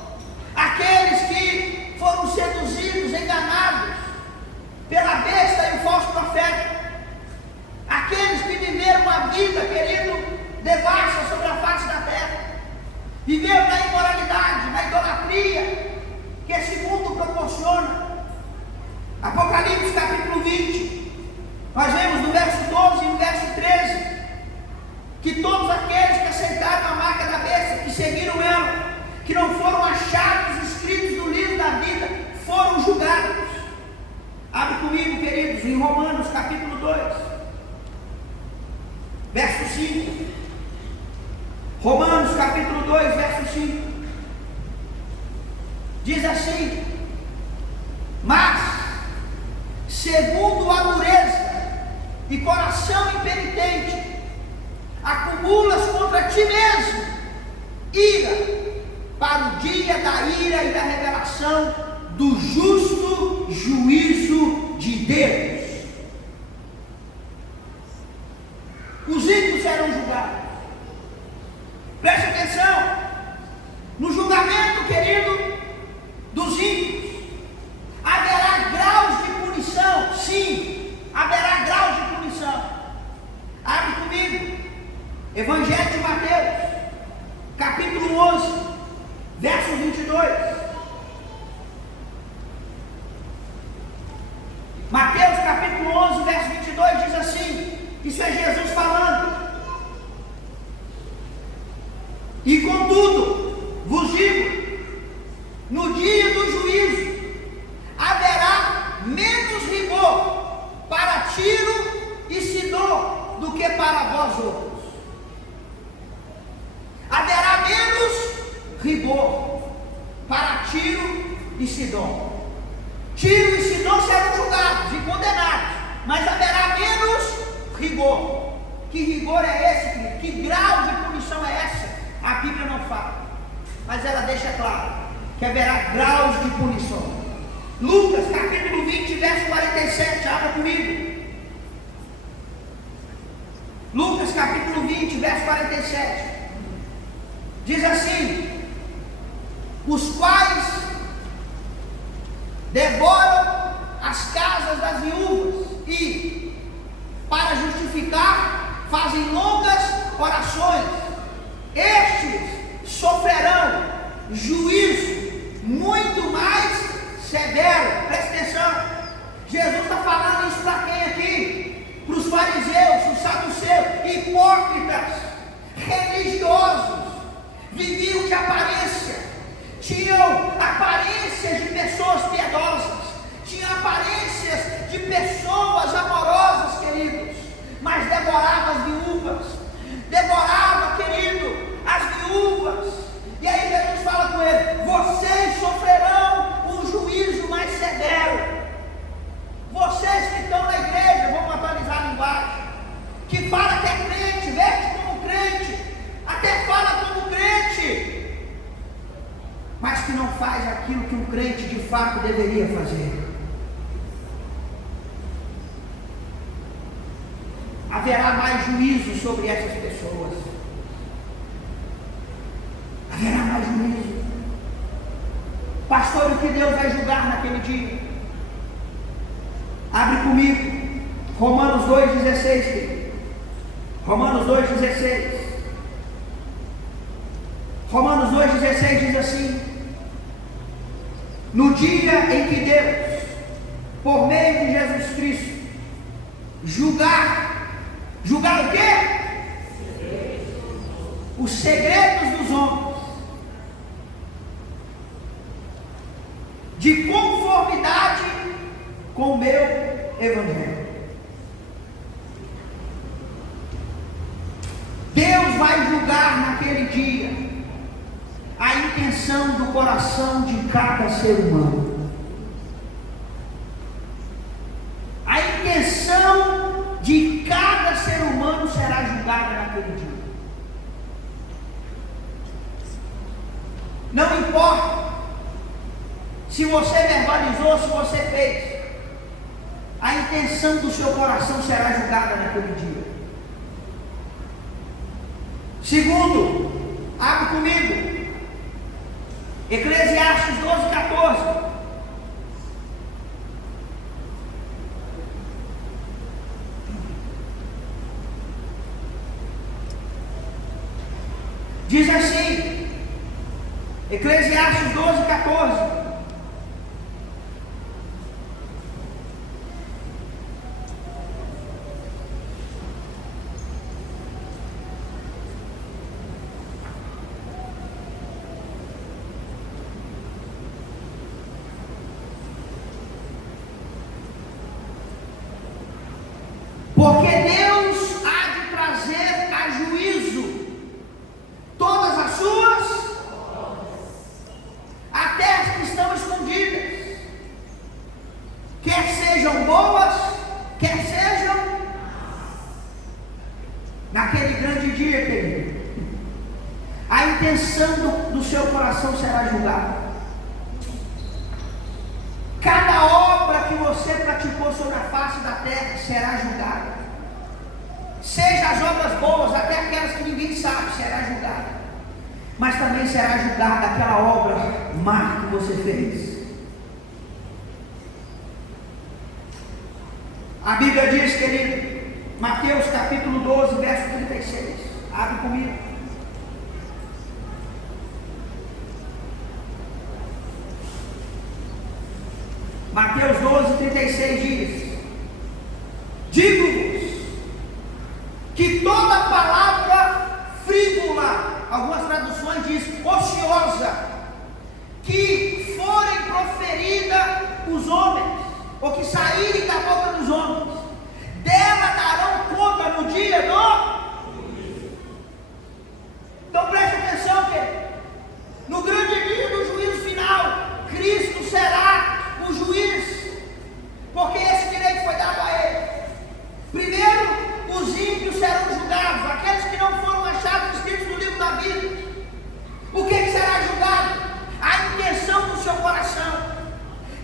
aqueles que foram seduzidos, enganados pela besta e o falso profeta, aqueles que viveram uma vida, querido, devassa sobre a face da terra, viveram na imoralidade, na idolatria que esse mundo proporciona. Apocalipse capítulo 20, nós vemos no verso 12 e no verso 13, que todos aqueles que aceitaram a marca da besta, que seguiram ela, que não foram achados escritos no livro da vida, foram julgados. Abre comigo, queridos, em Romanos capítulo 2, verso 5. Romanos capítulo 2, verso 5. Diz assim: mas, segundo a dureza e coração impenitente, acumulas contra ti mesmo ira, para o dia da ira e da revelação do justo juízo de Deus. Os ímpios serão julgados. Preste atenção, no julgamento, querido, dos ímpios, haverá graus de punição. Sim, haverá graus de punição. Abre comigo, Evangelho de Mateus, capítulo 11, verso 22. Mateus capítulo 11, verso 22 diz assim, isso é Jesus falando: e contudo, vos digo, no dia do juízo, haverá menos rigor para Tiro e Sidom do que para vós outros. Haverá menos rigor para Tiro e Sidom. Tiro e Sidom serão julgados e condenados, mas haverá menos rigor. Que rigor é esse, querido? Que grau de punição é essa? A Bíblia não fala, mas ela deixa claro que haverá graus de punição. Lucas capítulo 20, verso 47, abra comigo. Lucas capítulo 20, verso 47. Diz assim: os quais devoram as casas das viúvas e, para justificar, fazem longas orações. Estes sofrerão juízo muito mais severo. Presta atenção, Jesus está falando isso para quem aqui? Para os fariseus, os saduceus, hipócritas, religiosos, viviam de aparência, tinham aparência faz aquilo que um crente de fato deveria fazer. Haverá mais juízo sobre essas pessoas. Haverá mais juízo. Pastor, o que Deus vai julgar naquele dia? Abre comigo, Romanos 2,16. Romanos 2,16. Romanos 2,16 diz assim: no dia em que Deus, por meio de Jesus Cristo, julgar o quê? Os segredos dos homens, de conformidade com o meu Evangelho. Deus vai julgar naquele dia a intenção do coração de cada ser humano. A intenção de cada ser humano será julgada naquele dia. Não importa se você verbalizou, se você fez, a intenção do seu coração será julgada naquele dia. Segundo, abre comigo, Eclesiastes 12:14. Diz assim, Eclesiastes 12:14. Porque Deus há de trazer a juízo todas as suas, até as que estão escondidas, quer sejam boas, quer sejam, naquele grande dia, querido, a intenção do seu coração será julgada. Cada obra que você praticou sobre a face da terra será julgada. Seja as obras boas, até aquelas que ninguém sabe, será julgada. Mas também será julgada aquela obra má que você fez. A Bíblia diz, querido, Mateus capítulo 12, verso 36. Abre comigo. Mateus 12:36 diz: digo-vos que toda palavra frívola, algumas traduções diz ociosa, que forem proferida os homens, ou que saírem da boca dos homens, dela darão conta no dia do... Então preste atenção, querido. No grande dia do juízo final, Cristo será o juiz, porque esse direito foi dado a ele. Primeiro, os ímpios serão julgados, aqueles que não foram achados escritos no livro da vida. O que será julgado? A intenção do seu coração,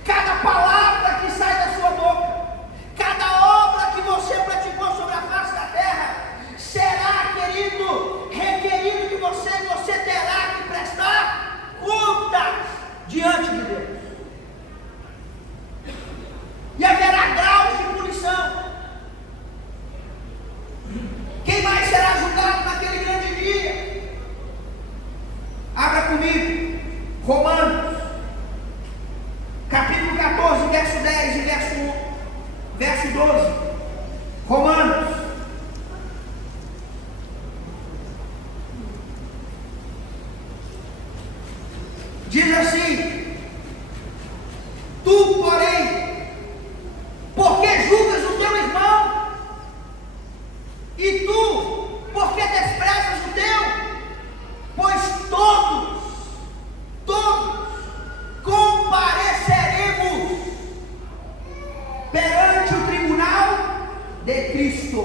cada palavra que sai da sua boca, cada obra que você praticou sobre a face da terra, será, querido, requerido de você, e você terá que prestar contas diante de Deus. E haverá graus de punição. Quem mais será julgado naquele grande dia? Abra comigo, Romanos, capítulo 14, verso 10 e verso 12. Romanos. Diz assim: tu, porém, porque julgas o teu irmão, e tu, porque desprezas o teu? Pois todos compareceremos perante o tribunal de Cristo.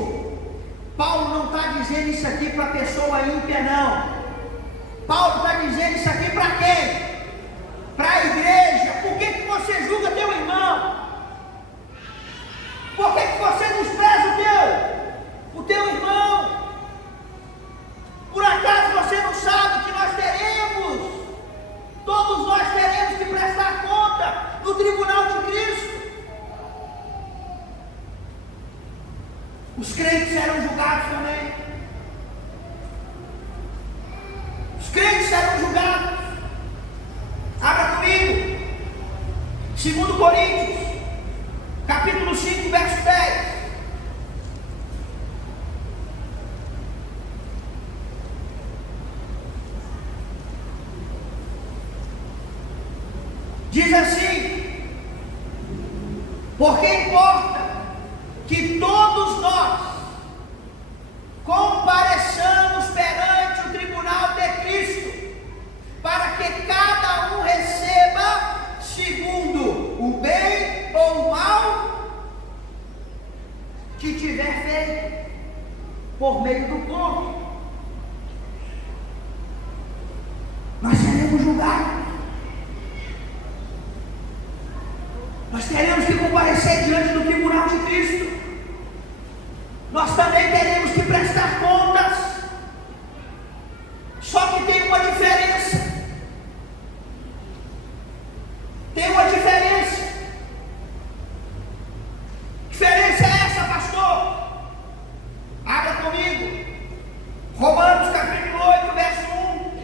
Paulo não está dizendo isso aqui para a pessoa ímpia, não. Paulo está dizendo isso aqui para quem? para a igreja: por que você julga teu irmão? Por que você despreza o teu irmão? Por acaso você não sabe que todos nós teremos que prestar conta no tribunal de Cristo? Os crentes serão julgados também. Os crentes serão julgados. Abra comigo 2 Coríntios capítulo 5, verso 10. Diz assim: porque importa que todos nós compareçamos perante o tribunal de Cristo, para que cada um receba segundo o bem ou o mal que tiver feito por meio do corpo. Nós seremos julgados. Nós teremos que comparecer diante do tribunal de Cristo. Nós também teremos que prestar contas. Só que tem uma diferença. Tem uma diferença. Que diferença é essa, pastor? Abra comigo. Romanos capítulo 8, verso 1.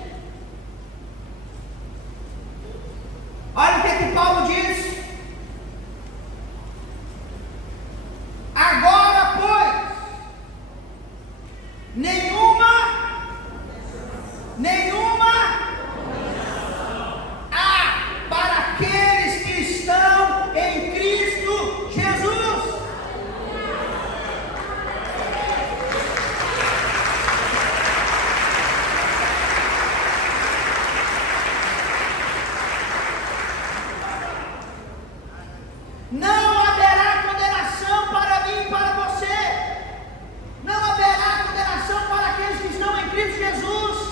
Olha o que Paulo diz. Agora, pois, nenhuma há para aqueles que estão em Cristo Jesus. Não haverá condenação para mim e para você. Não haverá condenação para aqueles que estão em Cristo Jesus.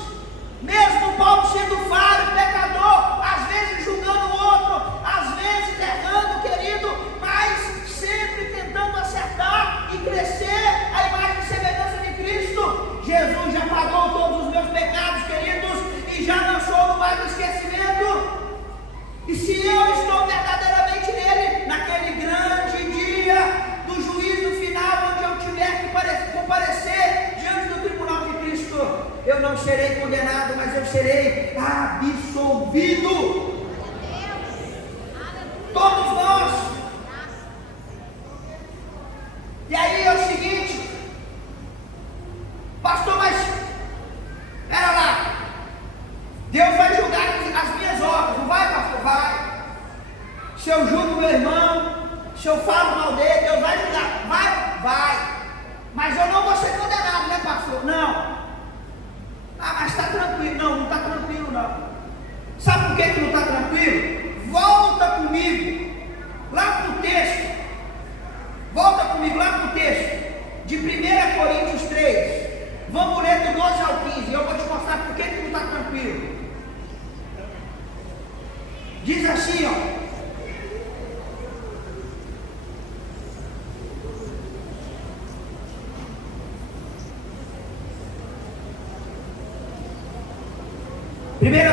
Mesmo Paulo sendo falho, pecador, às vezes julgando o outro, às vezes errando, querido, mas sempre tentando acertar e crescer a imagem e semelhança de Cristo. Jesus já pagou todos os meus pecados, queridos, e já lançou no mar do esquecimento. E se eu estou verdadeiramente nele, naquele grande dia do juízo final, onde eu tiver que comparecer diante do tribunal de Cristo, eu não serei condenado, mas eu serei absolvido. Todos nós. E aí é o seguinte, pastor, mas espera lá, Deus vai julgar as minhas obras, não vai, pastor? Vai. Se eu julgo meu irmão, se eu falo mal dele, Deus vai julgar. Vai. Mas eu não vou ser condenado, né, pastor? Não. Ah, mas está tranquilo. Não está tranquilo, não. Sabe por que não está tranquilo? Volta comigo lá para o texto. Volta comigo lá para o texto de 1 Coríntios 3. Vamos ler do 12 ao 15. Eu vou te mostrar por que não está tranquilo. Diz assim, ó.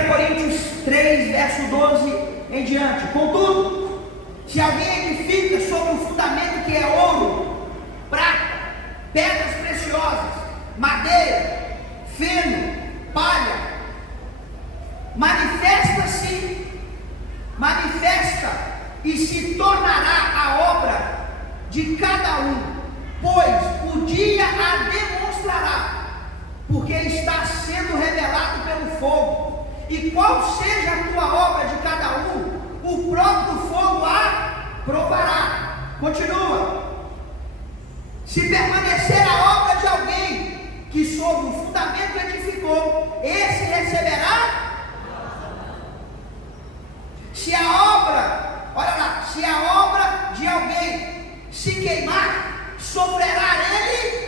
Coríntios 3, verso 12 em diante. Contudo, se alguém edifica sobre um fundamento que é ouro, prata, pedras preciosas, madeira, feno, palha, manifesta e se tornará a obra de cada um, pois o dia a demonstrará, porque está sendo revelado pelo fogo. E qual seja a tua obra de cada um, o próprio fogo a provará. Continua. Se permanecer a obra de alguém que sobre o fundamento edificou, esse receberá. Se a obra, olha lá, se a obra de alguém se queimar, sofrerá ele?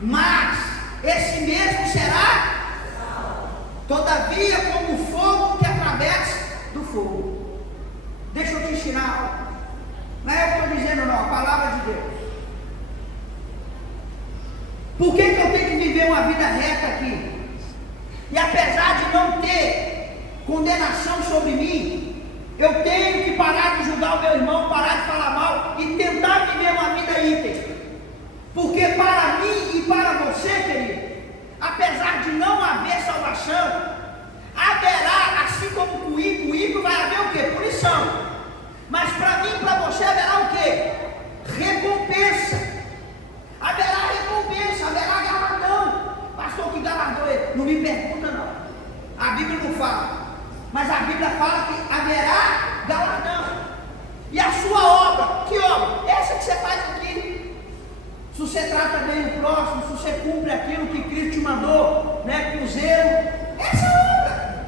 Mas esse mesmo será? Todavia, como o fogo que atravessa do fogo. Deixa eu te ensinar algo. Não é eu que estou dizendo, não, a palavra de Deus. Por que eu tenho que viver uma vida reta aqui? E apesar de não ter condenação sobre mim, eu tenho que parar de julgar o meu irmão, parar de falar mal e tentar viver uma vida íntegra. Porque para mim e para você, querido, apesar de não haver salvação, haverá, assim como com o ímpio vai haver o quê? Punição. Mas para mim e para você haverá o quê? Recompensa. Haverá recompensa, haverá galardão. Pastor, que galardão é? Não me pergunta não. A Bíblia não fala. Mas a Bíblia fala que haverá galardão. E a sua obra, que obra? Essa que você faz aqui. Se você trata bem o próximo, se você cumpre aquilo que Cristo te mandou, né, com zelo, essa é a obra.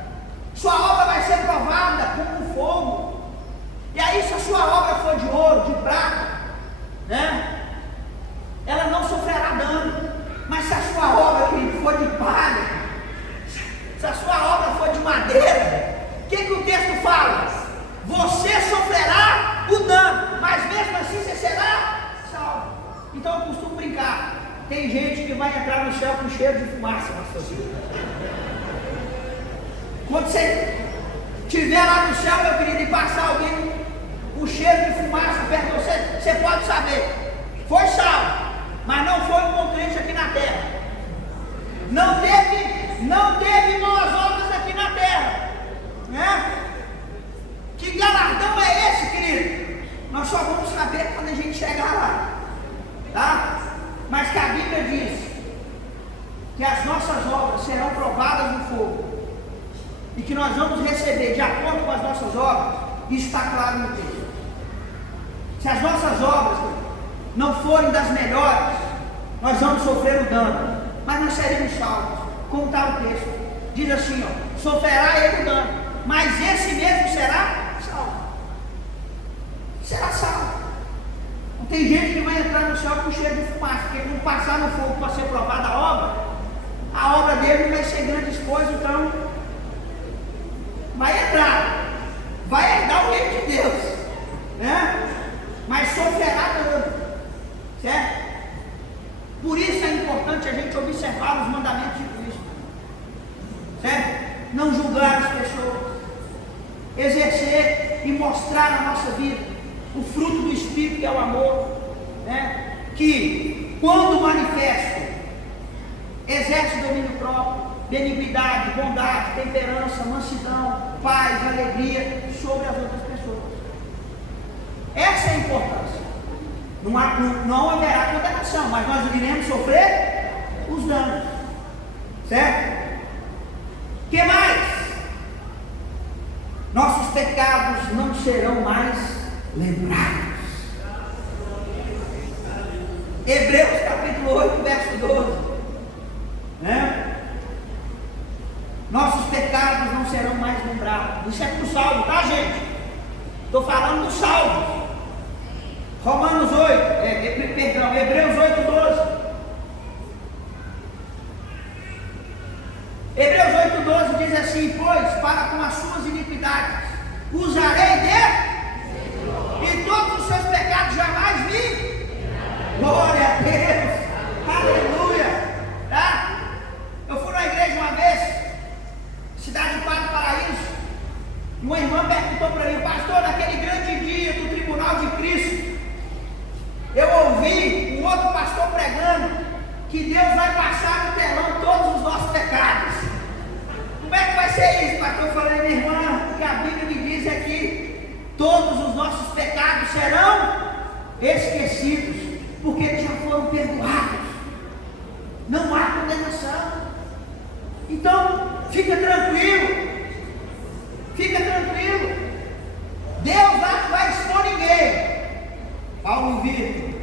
Sua obra vai ser provada como um fogo. E aí, se a sua obra for de ouro, de prata, né, ela não sofrerá dano. Mas se a sua obra for de palha, se a sua obra for de madeira, o que o texto fala? Você sofrerá o dano, mas mesmo assim você será salvo. Então eu costumo brincar. Tem gente que vai entrar no céu com cheiro de fumaça, pastor. Quando você estiver lá no céu, meu querido, e passar alguém com cheiro de fumaça perto de você, você pode saber, foi salvo, mas não foi um bom crente aqui na terra. Não teve boas obras aqui na terra, né? Que galardão é esse, querido? Nós só vamos saber quando a gente chegar lá, tá? Mas que a Bíblia diz que as nossas obras serão provadas no fogo e que nós vamos receber de acordo com as nossas obras. Isso está claro no texto. Se as nossas obras não forem das melhores, nós vamos sofrer o dano, mas nós seremos salvos. Como está o texto? Diz assim, ó, sofrerá ele o dano, mas esse mesmo será salvo. Será salvo. Não tem gente que vai entrar no céu com cheiro de fumaça, porque quando passar no fogo para ser provada a obra dele não vai ser grandes coisas, então vai entrar, vai herdar o reino de Deus, né? Mas sofrerá dano, certo? Por isso é importante a gente observar os mandamentos de Cristo, certo? Não julgar as pessoas, exercer e mostrar na nossa vida o fruto do Espírito, que é o amor, né? Que quando manifesto, exerce domínio próprio, benignidade, bondade, temperança, mansidão, paz, alegria sobre as outras pessoas. Essa é a importância. Não haverá condenação, mas nós iremos sofrer os danos, certo? O que mais? Nossos pecados não serão mais lembrados. Hebreus capítulo 8, verso 12, né? Nossos pecados não serão mais lembrados. Isso é para o salvo, tá, gente? Estou falando do salvo. Hebreus 8, 12. Hebreus 8, 12 diz assim: pois para com as suas iniquidades usarei e todos os seus pecados jamais me. Glória a Deus, aleluia, tá? Eu fui na igreja uma vez, cidade de Padre Paraíso, e uma irmã perguntou para mim: pastor, naquele grande dia do tribunal de Cristo, eu ouvi um outro pastor pregando que Deus vai passar no telão todos os nossos pecados. Como é que vai ser isso, pastor? Eu falei: minha irmã, o que a Bíblia me diz é que todos os nossos pecados serão esquecidos, porque eles já foram perdoados. Não há condenação. Então, fica tranquilo. Fica tranquilo. Deus lá não vai expor ninguém. Paulo Vitor,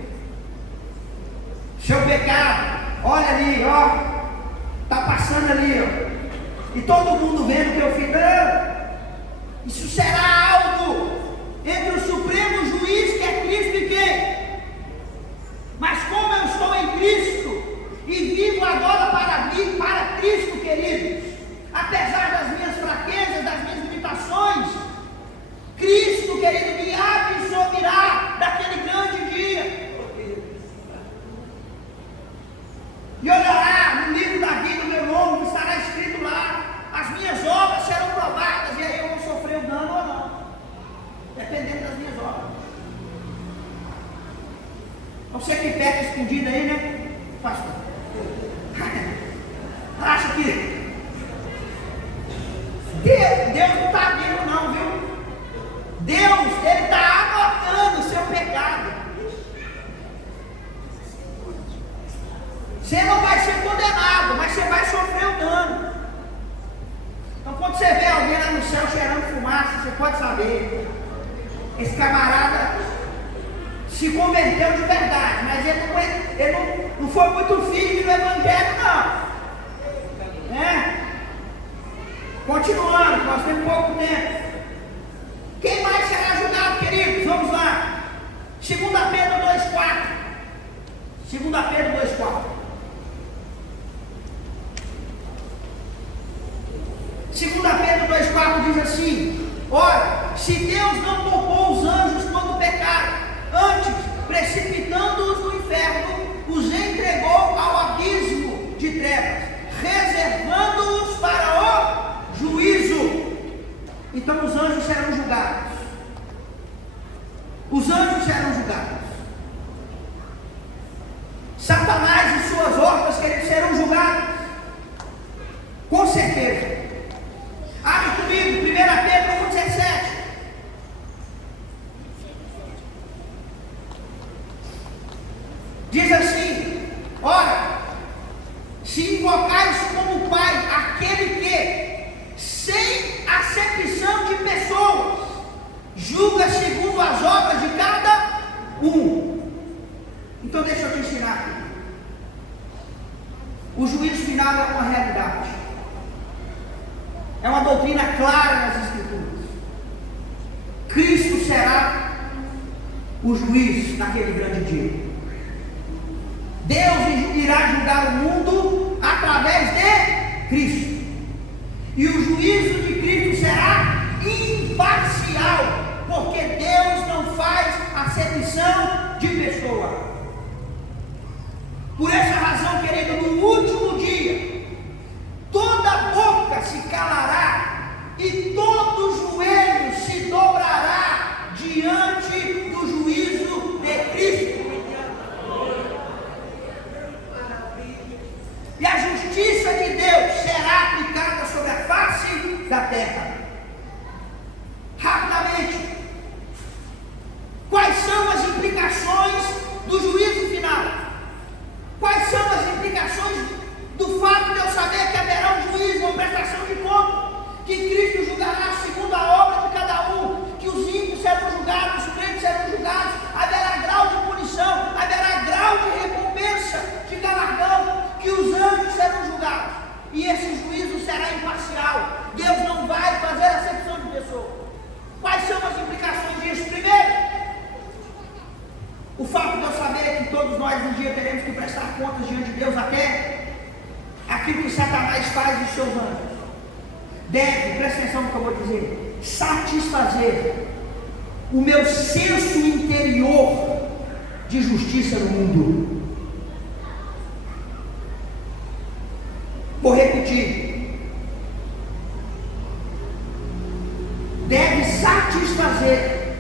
seu pecado, olha ali, ó, está passando ali, ó, e todo mundo vendo que eu fiz. Não, isso será algo entre o Supremo Juiz, que é Cristo, e quem? Mas como eu estou em Cristo e vivo agora para Cristo, queridos, apesar Você que peca escondido aí, né, pastor? Acha que Deus não está vendo não, viu? Deus, Ele está anotando o seu pecado. Você não vai ser condenado, mas você vai sofrer o dano. Então quando você vê alguém lá no céu cheirando fumaça, você pode saber, esse camarada se converteu de verdade, mas ele não foi muito firme no evangelho não. Né? Continuando, nós temos pouco tempo. Quem mais será julgado, queridos? Vamos lá. 2 Pedro 2,4. 2 Pedro 2,4. 2 Pedro 2,4 diz assim: ora, se Deus não poupou os anjos quando pecaram, antes, precipitando-os no inferno, os entregou ao abismo de trevas, reservando-os para o juízo. Então os anjos serão julgados. Os anjos serão julgados. Satanás e suas hordas, queridos, serão julgados. Com certeza. Abre comigo, 1 Pedro 1,17. Diz assim: ora, se invocais como Pai aquele que, sem acepção de pessoas, julga segundo as obras de cada um. Então deixa eu te ensinar aqui. O juízo final é uma realidade. É uma doutrina clara nas Escrituras. Cristo será o juiz naquele grande dia. Deus irá julgar o mundo através de Cristo. E o juízo de Cristo será imparcial, porque Deus não faz acepção de pessoa. Por essa razão, querido, no último dia, toda boca se calará e todo joelho se dobrará diante do juízo de Cristo. E a justiça de Deus será aplicada sobre a face da terra. Rapidamente, quais são as implicações do juízo final? Quais são as implicações do fato de eu saber que haverá um juízo, uma prestação de conta, que Cristo julgará segundo a obra de cada um, que os ímpios serão julgados, os crentes serão julgados, haverá grau de punição, haverá grau de recompensa, de galardão, que os anjos serão julgados, e esse juízo será imparcial. Deus não vai fazer acepção de pessoas. Quais são as implicações disso? Primeiro, o fato de eu saber que todos nós um dia teremos que prestar contas diante de Deus, até aquilo que Satanás faz dos seus anjos, deve, presta atenção no que eu vou dizer, satisfazer o meu senso interior de justiça no mundo. Vou repetir. Deve satisfazer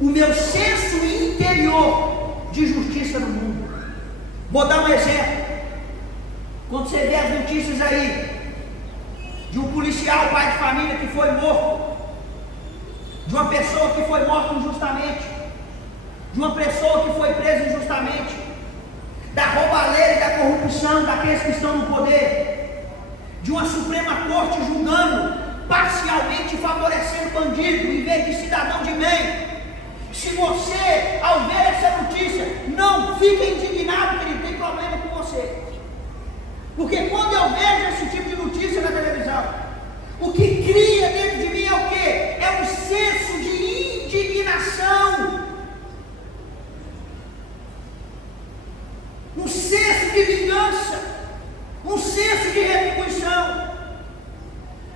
o meu senso interior de justiça no mundo. Vou dar um exemplo. Quando você vê as notícias aí de um policial, pai de família que foi morto, de uma pessoa que foi morta injustamente, de uma pessoa que foi presa injustamente, da roubalheira e da corrupção daqueles que estão no poder, de uma Suprema Corte julgando parcialmente favorecendo bandido em vez de cidadão de bem. Se você, ao ver essa notícia, não fica indignado, que ele tem problema com você. Porque quando eu vejo esse tipo de notícia na televisão, o que cria dentro de mim é o quê? É um senso de indignação, um senso de vingança, um senso de retribuição.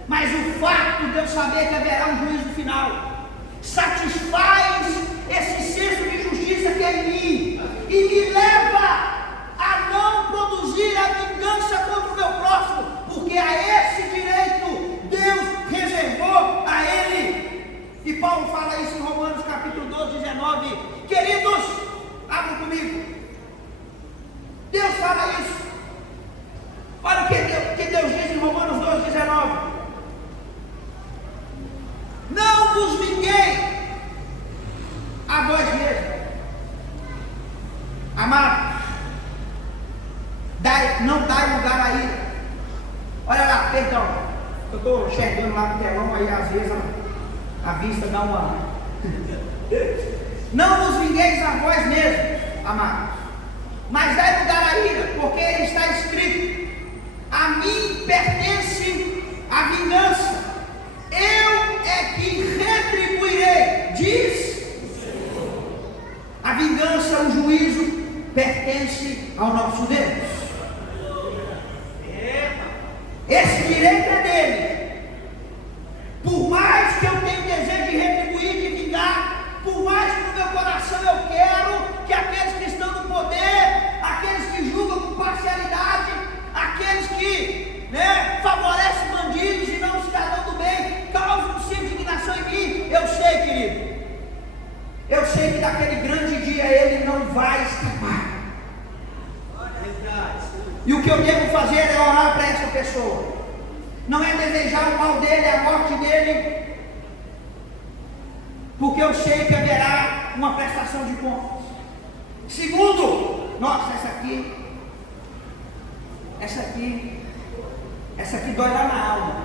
Mas o fato de eu saber que haverá um juízo final satisfaz esse senso de justiça que é em mim e me leva a não produzir a vingança contra o meu próximo, porque a esse direito Deus reservou a ele. E Paulo fala isso em Romanos capítulo 12, 19. Queridos, abram comigo. Deus fala isso. Olha o que Deus diz em Romanos 2,19: não vos vinguei a vós mesmos, amados, não dai lugar a ira. Olha lá, perdão, eu estou enxergando lá no telão, aí às vezes a vista dá uma. Não vos vingueis a vós mesmos, amados, mas dai lugar à ira, porque está escrito: a mim pertence a vingança, eu é que retribuirei, diz. A vingança, o juízo, pertence ao nosso Deus. Esse direito é dele. Por mais que eu tenha desejo de retribuir, de vingar, por mais que no meu coração eu quero que aqueles que estão no poder, aqueles que julgam com parcialidade, aqueles que favorecem bandidos e não cidadão do bem, causam sim indignação em mim, eu sei, querido, eu sei que daquele grande dia ele não vai escapar. E o que eu devo fazer é orar para essa pessoa, não é desejar o mal dele, a morte dele, porque eu sei que haverá uma prestação de contas. Segundo, nossa, essa aqui dói lá na alma.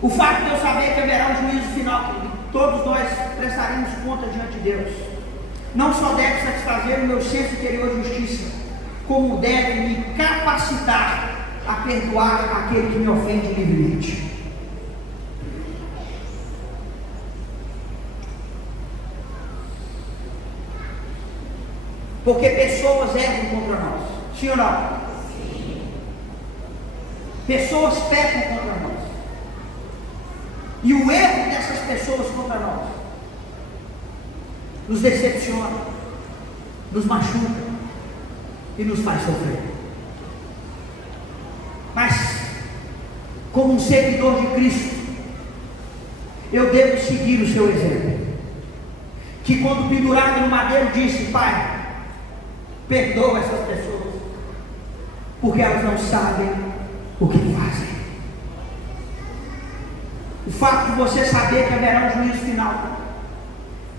O fato de eu saber que haverá um juízo final, que todos nós prestaremos conta diante de Deus, não só deve satisfazer o meu senso interior de justiça, como deve me capacitar a perdoar aquele que me ofende livremente. Porque pessoas erram contra nós, sim ou não? Sim. Pessoas pecam contra nós, e o erro dessas pessoas contra nós nos decepciona, nos machuca e nos faz sofrer. Mas, como um seguidor de Cristo, eu devo seguir o seu exemplo, que quando pendurado no madeiro disse: Pai, perdoa essas pessoas, porque elas não sabem o que fazem. O fato de você saber que haverá um juízo final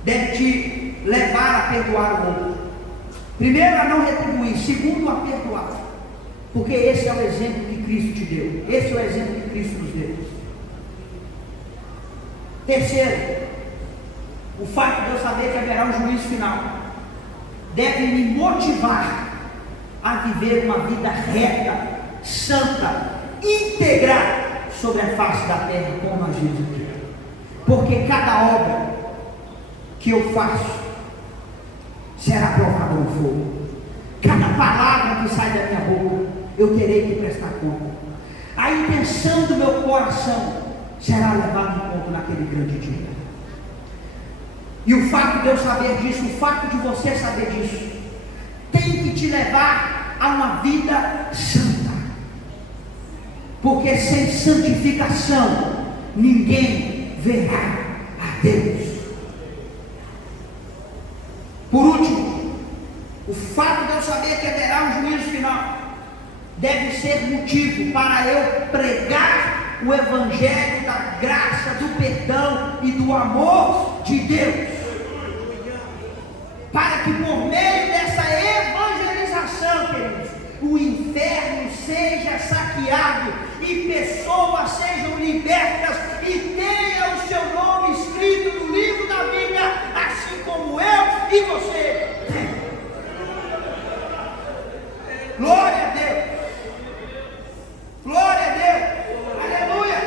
deve te levar a perdoar o outro. Primeiro, a não retribuir. Segundo, a perdoar, porque esse é o exemplo que Cristo te deu. Esse é o exemplo que Cristo nos deu. Terceiro, o fato de eu saber que haverá um juízo final deve me motivar a viver uma vida reta, santa, íntegra sobre a face da terra, como nós vimos aqui. Porque cada obra que eu faço será provada no fogo. Cada palavra que sai da minha boca, eu terei que prestar conta. A intenção do meu coração será levada em conta naquele grande dia. E o fato de eu saber disso, o fato de você saber disso, tem que te levar a uma vida santa. Porque sem santificação, ninguém verá a Deus. Por último, o fato de eu saber que haverá um juízo final deve ser motivo para eu pregar o evangelho da graça, do perdão e do amor de Deus, para que por meio dessa evangelização, queridos, o inferno seja saqueado e pessoas sejam libertas e tenham o seu nome escrito no livro da vida, assim como eu e você tem. Glória a Deus, glória a Deus, aleluia.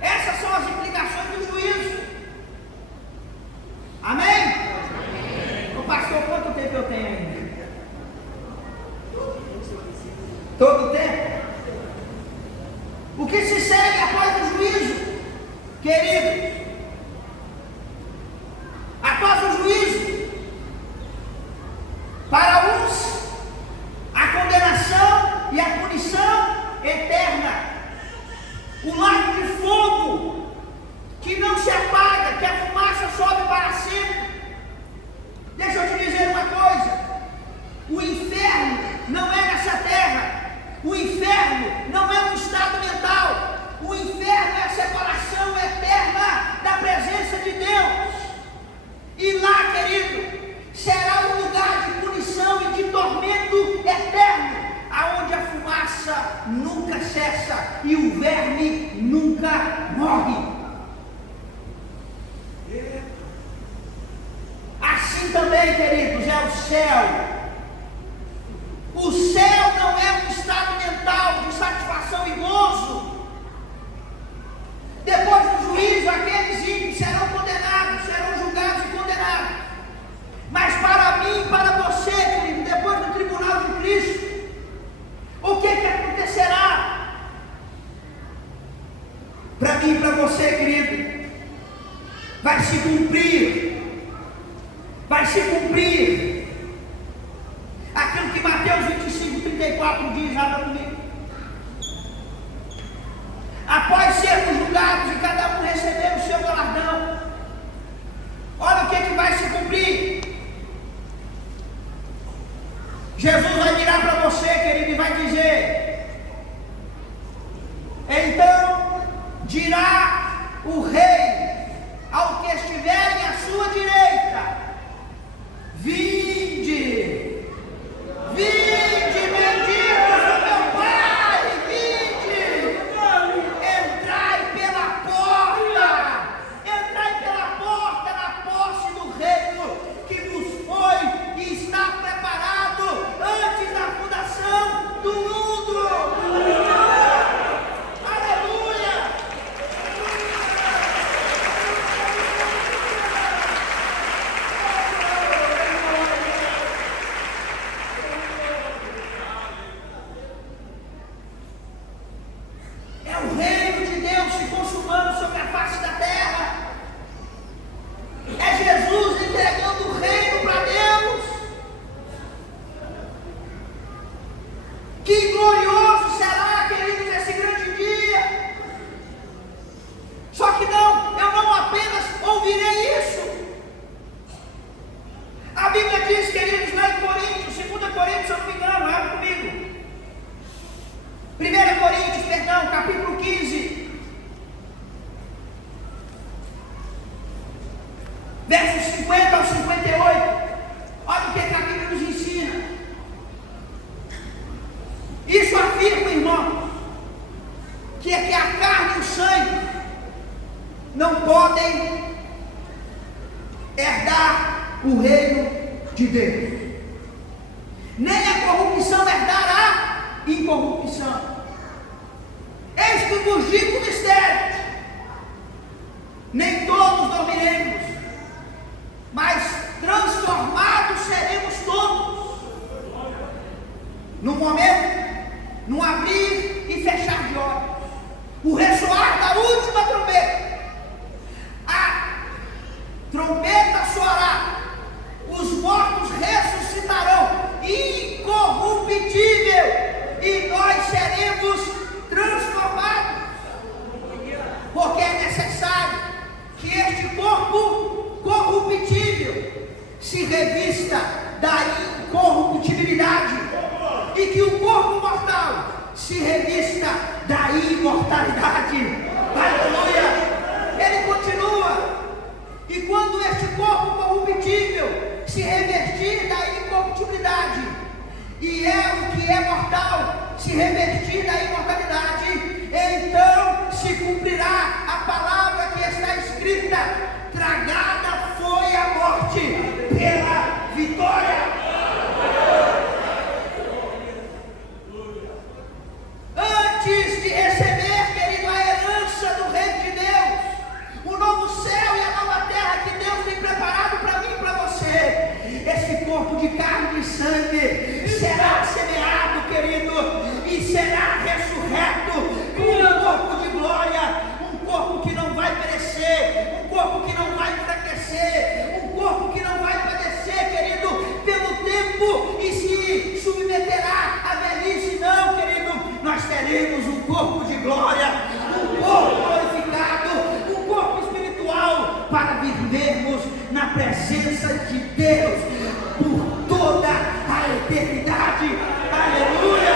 Essas são as implicações do juízo. Amém? O pastor, quanto tempo eu tenho ainda? Todo tempo? O que se segue após o juízo, querido? Após o juízo, para uns, a condenação e a punição eterna, o lago de fogo que não se apaga, que a fumaça sobe para sempre, tem, queridos, é o céu. O céu não é um estado mental de satisfação e gozo. Depois do juízo, aqueles ímpios serão condenados, serão julgados e condenados. Mas para mim e para você, querido, depois do tribunal de Cristo, o que acontecerá? Para mim e para você, querido, vai se cumprir aquilo que Mateus 25:34 diz, abra comigo. Após sermos julgados e cada um receber o seu galardão, olha o que vai se cumprir. Jesus vai virar para você, querido, e vai dizer: então dirá o rei ao que estiverem à sua direita: vinde, vinde, benditos do meu Pai, vinde, entrai pela porta na posse do reino que vos foi e está preparado antes da fundação do mundo. Aleluia! É o reino de Deus se consumando sobre a face da terra. É Jesus entregando o reino para Deus. Que glorioso será, queridos, esse grande dia. Só que não, eu não apenas ouvirei isso. A Bíblia diz, queridos, lá em Coríntios, 2 Coríntios, se eu não me engano, abre comigo. 1 Coríntios, perdão, capítulo 15. Versos 50 ao 58. Olha o que a Bíblia nos ensina. Isso afirma, irmão, que a carne e o sangue não podem herdar o reino de Deus. Nem a corrupção herdará incorrupção. Eis que vos digo o mistério: nem todos dormiremos, mas transformados seremos todos. No momento, no abrir e fechar de olhos, o ressoar da última trombeta, a trombeta soará, os mortos ressuscitarão incorruptível, e nós seremos transformados. Porque é necessário que este corpo corruptível se revista da incorruptibilidade, e que o corpo mortal se revista da imortalidade. Aleluia! Ele continua: e quando este corpo corruptível se revestir da incorruptibilidade, e é o que é mortal se revestir da imortalidade, então se cumprirá a palavra que está escrita: tragada foi a morte pela vitória. Antes de receber, querido, a herança do reino de Deus, o novo céu e a nova terra que Deus tem preparado para mim e para você, esse corpo de carne e sangue será semeado, querido, e será ressurreto com um corpo de glória, um corpo que não vai perecer, um corpo que não vai enfraquecer, um corpo que não vai padecer, querido, pelo tempo e se submeterá à velhice. Não, querido, nós teremos um corpo de glória, um corpo glorificado, um corpo espiritual, para vivermos na presença de Deus por toda a eternidade. Aleluia!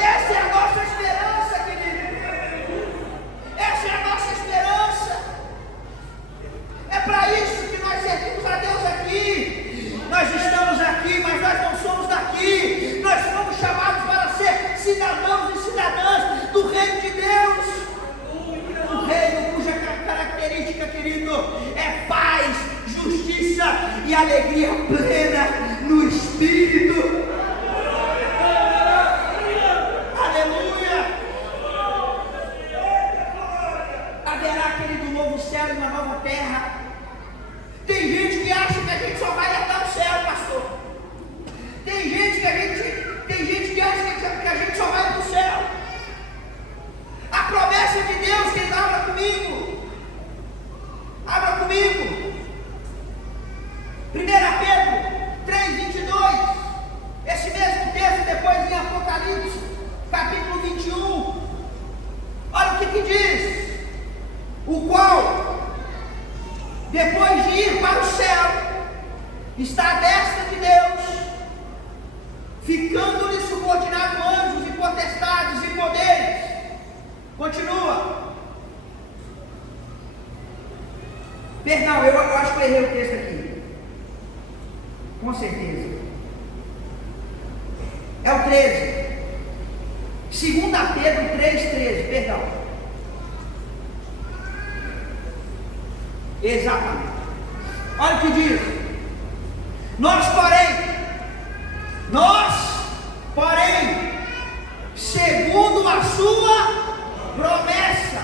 Essa é a nossa esperança, querido. Essa é a nossa esperança. É para isso que nós servimos a Deus aqui. Nós estamos aqui, mas nós não somos daqui. Nós fomos chamados para ser cidadãos e cidadãs do reino de Deus. Um reino cuja e uma nova terra. Tem gente que acha que a gente só vai herdar o céu, pastor. Tem gente que acha que a gente só vai para o céu. A promessa de Deus, quem abra comigo. Abra comigo. 1 Pedro 3:22. Esse mesmo texto depois em Apocalipse, capítulo 21. Olha o que diz. O qual, depois de ir para o céu, está à destra de Deus, ficando-lhe subordinado anjos e potestades e poderes. Continua. Perdão, eu acho que eu errei o texto aqui. Com certeza. É o 13. 2 Pedro 3:13, perdão. Exatamente. Olha o que diz. Nós, porém, segundo a sua promessa,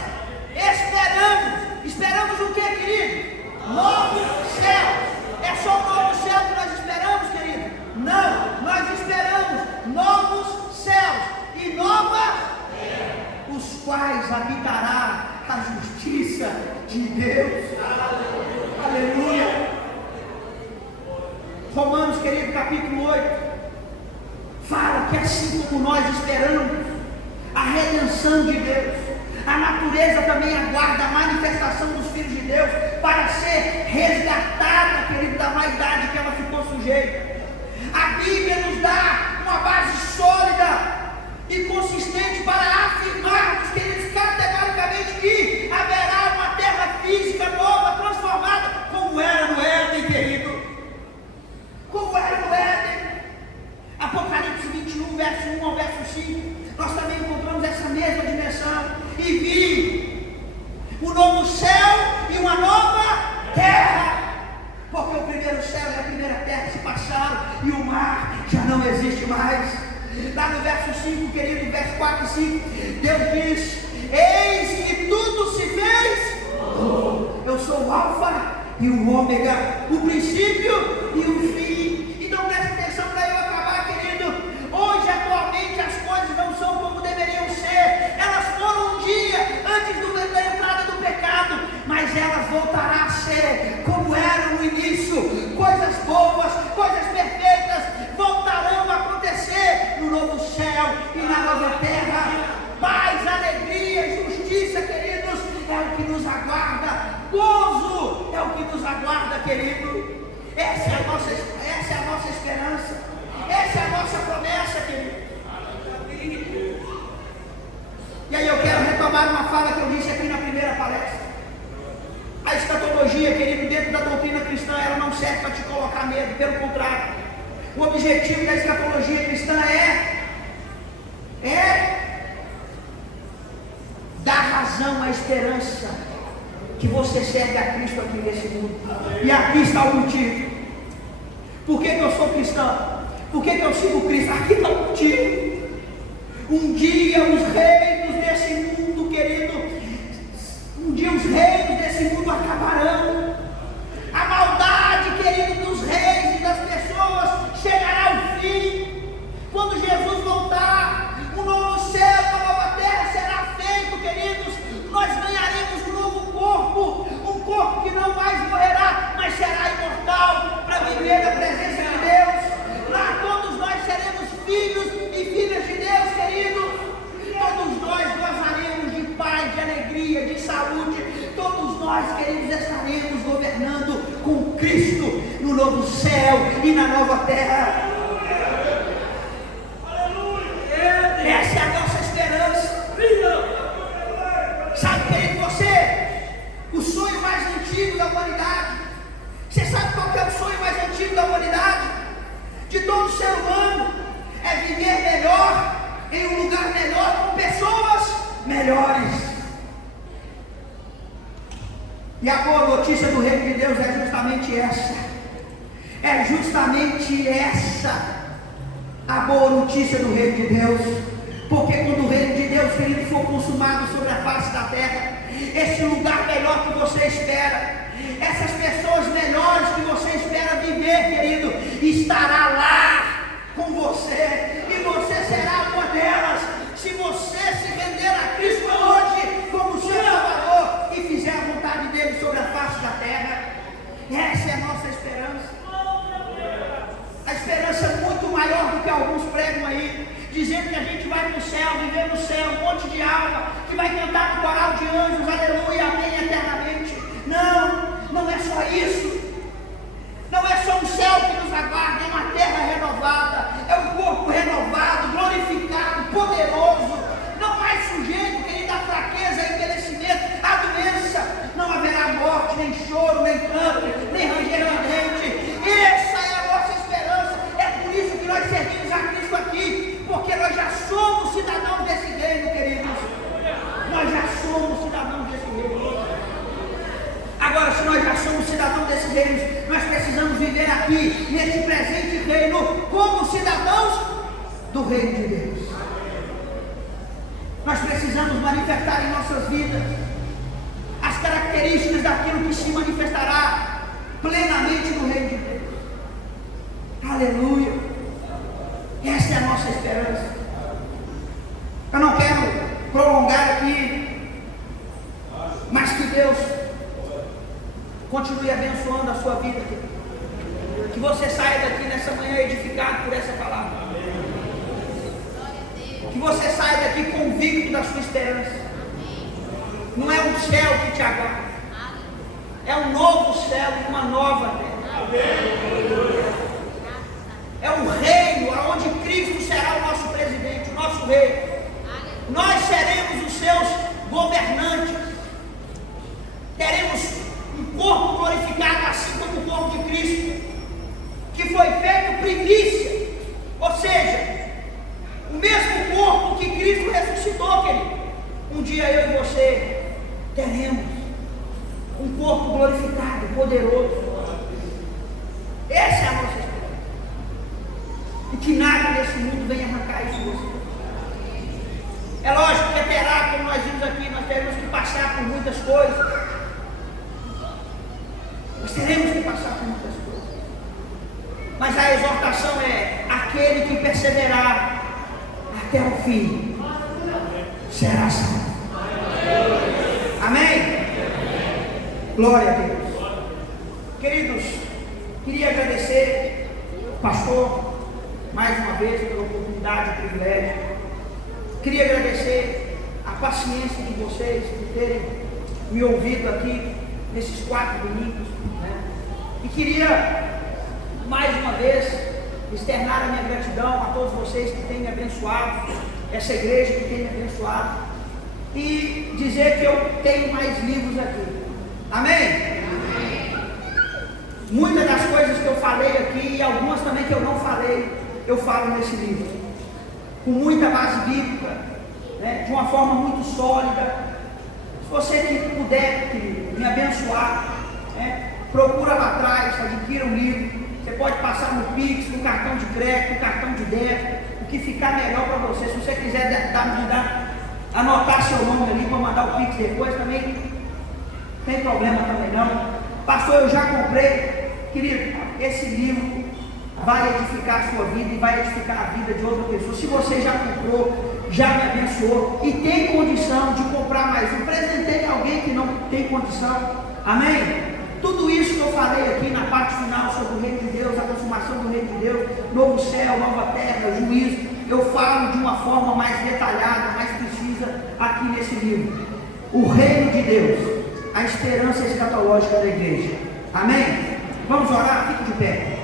esperamos o que, querido? Novos céus. É só um novo céu que nós esperamos, querido? Não, nós esperamos novos céus e nova terra, os quais habitará a justiça de Deus. Aleluia. Romanos, querido, capítulo 8, fala que assim como nós esperamos a redenção de Deus, a natureza também aguarda a manifestação dos filhos de Deus para ser resgatada, querido, da vaidade que ela ficou sujeita. A Bíblia nos dá uma base sólida e consistente para afirmarmos, queridos, categoricamente que haverá uma terra física nova, transformada, como era no Éden, querido. Como era no Éden. Apocalipse 21, verso 1 ao verso 5, nós também encontramos essa mesma dimensão. E vi um novo céu e uma nova terra, porque o primeiro céu e a primeira terra se passaram e o mar já não existe mais. Lá no verso 5, querido, verso 4 e 5, Deus diz: eis que tudo se fez. Eu sou o alfa e o ômega, o princípio e o fim. Então preste atenção para eu acabar, querido. Hoje, atualmente, as coisas não são como deveriam ser. Elas foram um dia antes da entrada do pecado, mas elas voltarão a ser como eram no início. Coisas boas, coisas perfeitas voltarão a acontecer no novo céu e na nova terra. Paz, alegria e justiça, queridos, é o que nos aguarda. Gozo é o que nos aguarda, querido. Essa é a nossa esperança. Essa é a nossa promessa, querido. E aí eu quero retomar uma fala que eu disse aqui na primeira palestra. A escatologia, querido, dentro da doutrina cristã, ela não serve para te colocar medo, pelo contrário. O objetivo da escatologia cristã é dar razão à esperança que você serve a Cristo aqui nesse mundo. E aqui está o motivo. Por que eu sou cristão? Por que eu sigo Cristo? Aqui está o motivo. Um dia os reinos desse mundo, querido, acabarão. A maldade, querido, dos reis e das pessoas chegará ao fim. Quando Jesus voltar, um novo céu, uma nova terra será feito, queridos. Nós ganharemos um novo corpo, um corpo que não mais morrerá, mas será imortal, para viver na presença de Deus. Lá todos nós seremos filhos e filhas de Deus, queridos. Todos nós gozaremos de paz, de alegria, de saúde. Todos nós, queridos, estaremos governando com Cristo no novo céu e na nova terra. Essa é a nossa esperança. Sabe, querido, o sonho mais antigo da humanidade. Você sabe qual que é o sonho mais antigo da humanidade? De todo ser humano. É viver melhor, em um lugar melhor, com pessoas melhores. E a boa notícia do reino de Deus é justamente essa. É justamente essa a boa notícia do reino de Deus. Porque quando o reino de Deus, querido, for consumado sobre a face da terra, esse lugar melhor que você espera. Essas pessoas melhores que você espera viver, querido, estará lá com você, e você será uma delas, se você se render a Cristo hoje como seu Salvador e fizer a vontade dele sobre a face da terra. Essa é a nossa esperança. A esperança é muito maior do que alguns pregam aí, dizendo que a gente vai para o céu, viver no céu, um monte de alma, que vai cantar no coral de anjos, aleluia, amém, eternamente. Não, não é só isso. Não é só um céu que nos aguarda, é uma terra renovada, é um corpo renovado, glorificado, poderoso, não mais sujeito, querido, à fraqueza, a envelhecimento, à doença. Não haverá morte, nem choro, nem canto, nem ranger de dente. Essa é a nossa esperança. É por isso que nós servimos a Cristo aqui, porque nós já somos cidadãos desse reino, queridos. Nós já somos cidadãos desse reino. Agora, se nós já somos cidadãos desse reino, nós precisamos viver aqui, neste presente reino, como cidadãos do reino de Deus. Nós precisamos manifestar em nossas vidas as características daquilo que se manifestará plenamente no reino de Deus. Aleluia! Essa é a nossa esperança. Eu não quero prolongar aqui, mas que Deus continue abençoando a sua vida, que você saia daqui nessa manhã edificado por essa palavra, que você saia daqui convicto da sua esperança. Não é um céu que te aguarda, é um novo céu e uma nova terra, é um reino onde Cristo será o nosso presidente, o nosso rei. Nós seremos os seus governantes, teremos um corpo glorificado, assim como o corpo de Cristo, que foi feito primícia, ou seja, o mesmo corpo que Cristo ressuscitou, querido. Um dia eu e você teremos um corpo glorificado, poderoso. Essa é a nossa esperança. E que nada nesse mundo venha arrancar isso de você. É lógico que terá, como nós vimos aqui, nós teremos que passar por muitas coisas. Nós teremos que passar por muitas coisas. Mas a exortação é: aquele que perseverar até o fim será salvo. Amém? Glória a Deus. Queridos, queria agradecer ao pastor mais uma vez pela oportunidade e privilégio. Queria agradecer a paciência de vocês por terem me ouvido aqui nesses 4 domingos, né? E queria mais uma vez externar a minha gratidão a todos vocês que têm me abençoado, essa igreja que tem me abençoado, e dizer que eu tenho mais livros aqui. Amém? Amém. Muitas das coisas que eu falei aqui e algumas também que eu não falei, eu falo nesse livro, com muita base bíblica, né? De uma forma muito sólida. Se você que puder, querido, me abençoar, né? Procura lá atrás, adquira um livro. Você pode passar no Pix, no cartão de crédito, no cartão de débito, o que ficar melhor para você. Se você quiser anotar seu nome ali para mandar o Pix depois, também não tem problema também não. Pastor, eu já comprei. Querido, esse livro vai edificar a sua vida e vai edificar a vida de outra pessoa. Se você já comprou, já me abençoou e tem condição de comprar mais um, presenteie alguém que não tem condição. Amém? Tudo isso que eu falei aqui na parte final sobre o reino de Deus, a consumação do reino de Deus, novo céu, nova terra, juízo, eu falo de uma forma mais detalhada, mais precisa aqui nesse livro. O reino de Deus, a esperança escatológica da igreja. Amém? Vamos orar? Fique de pé.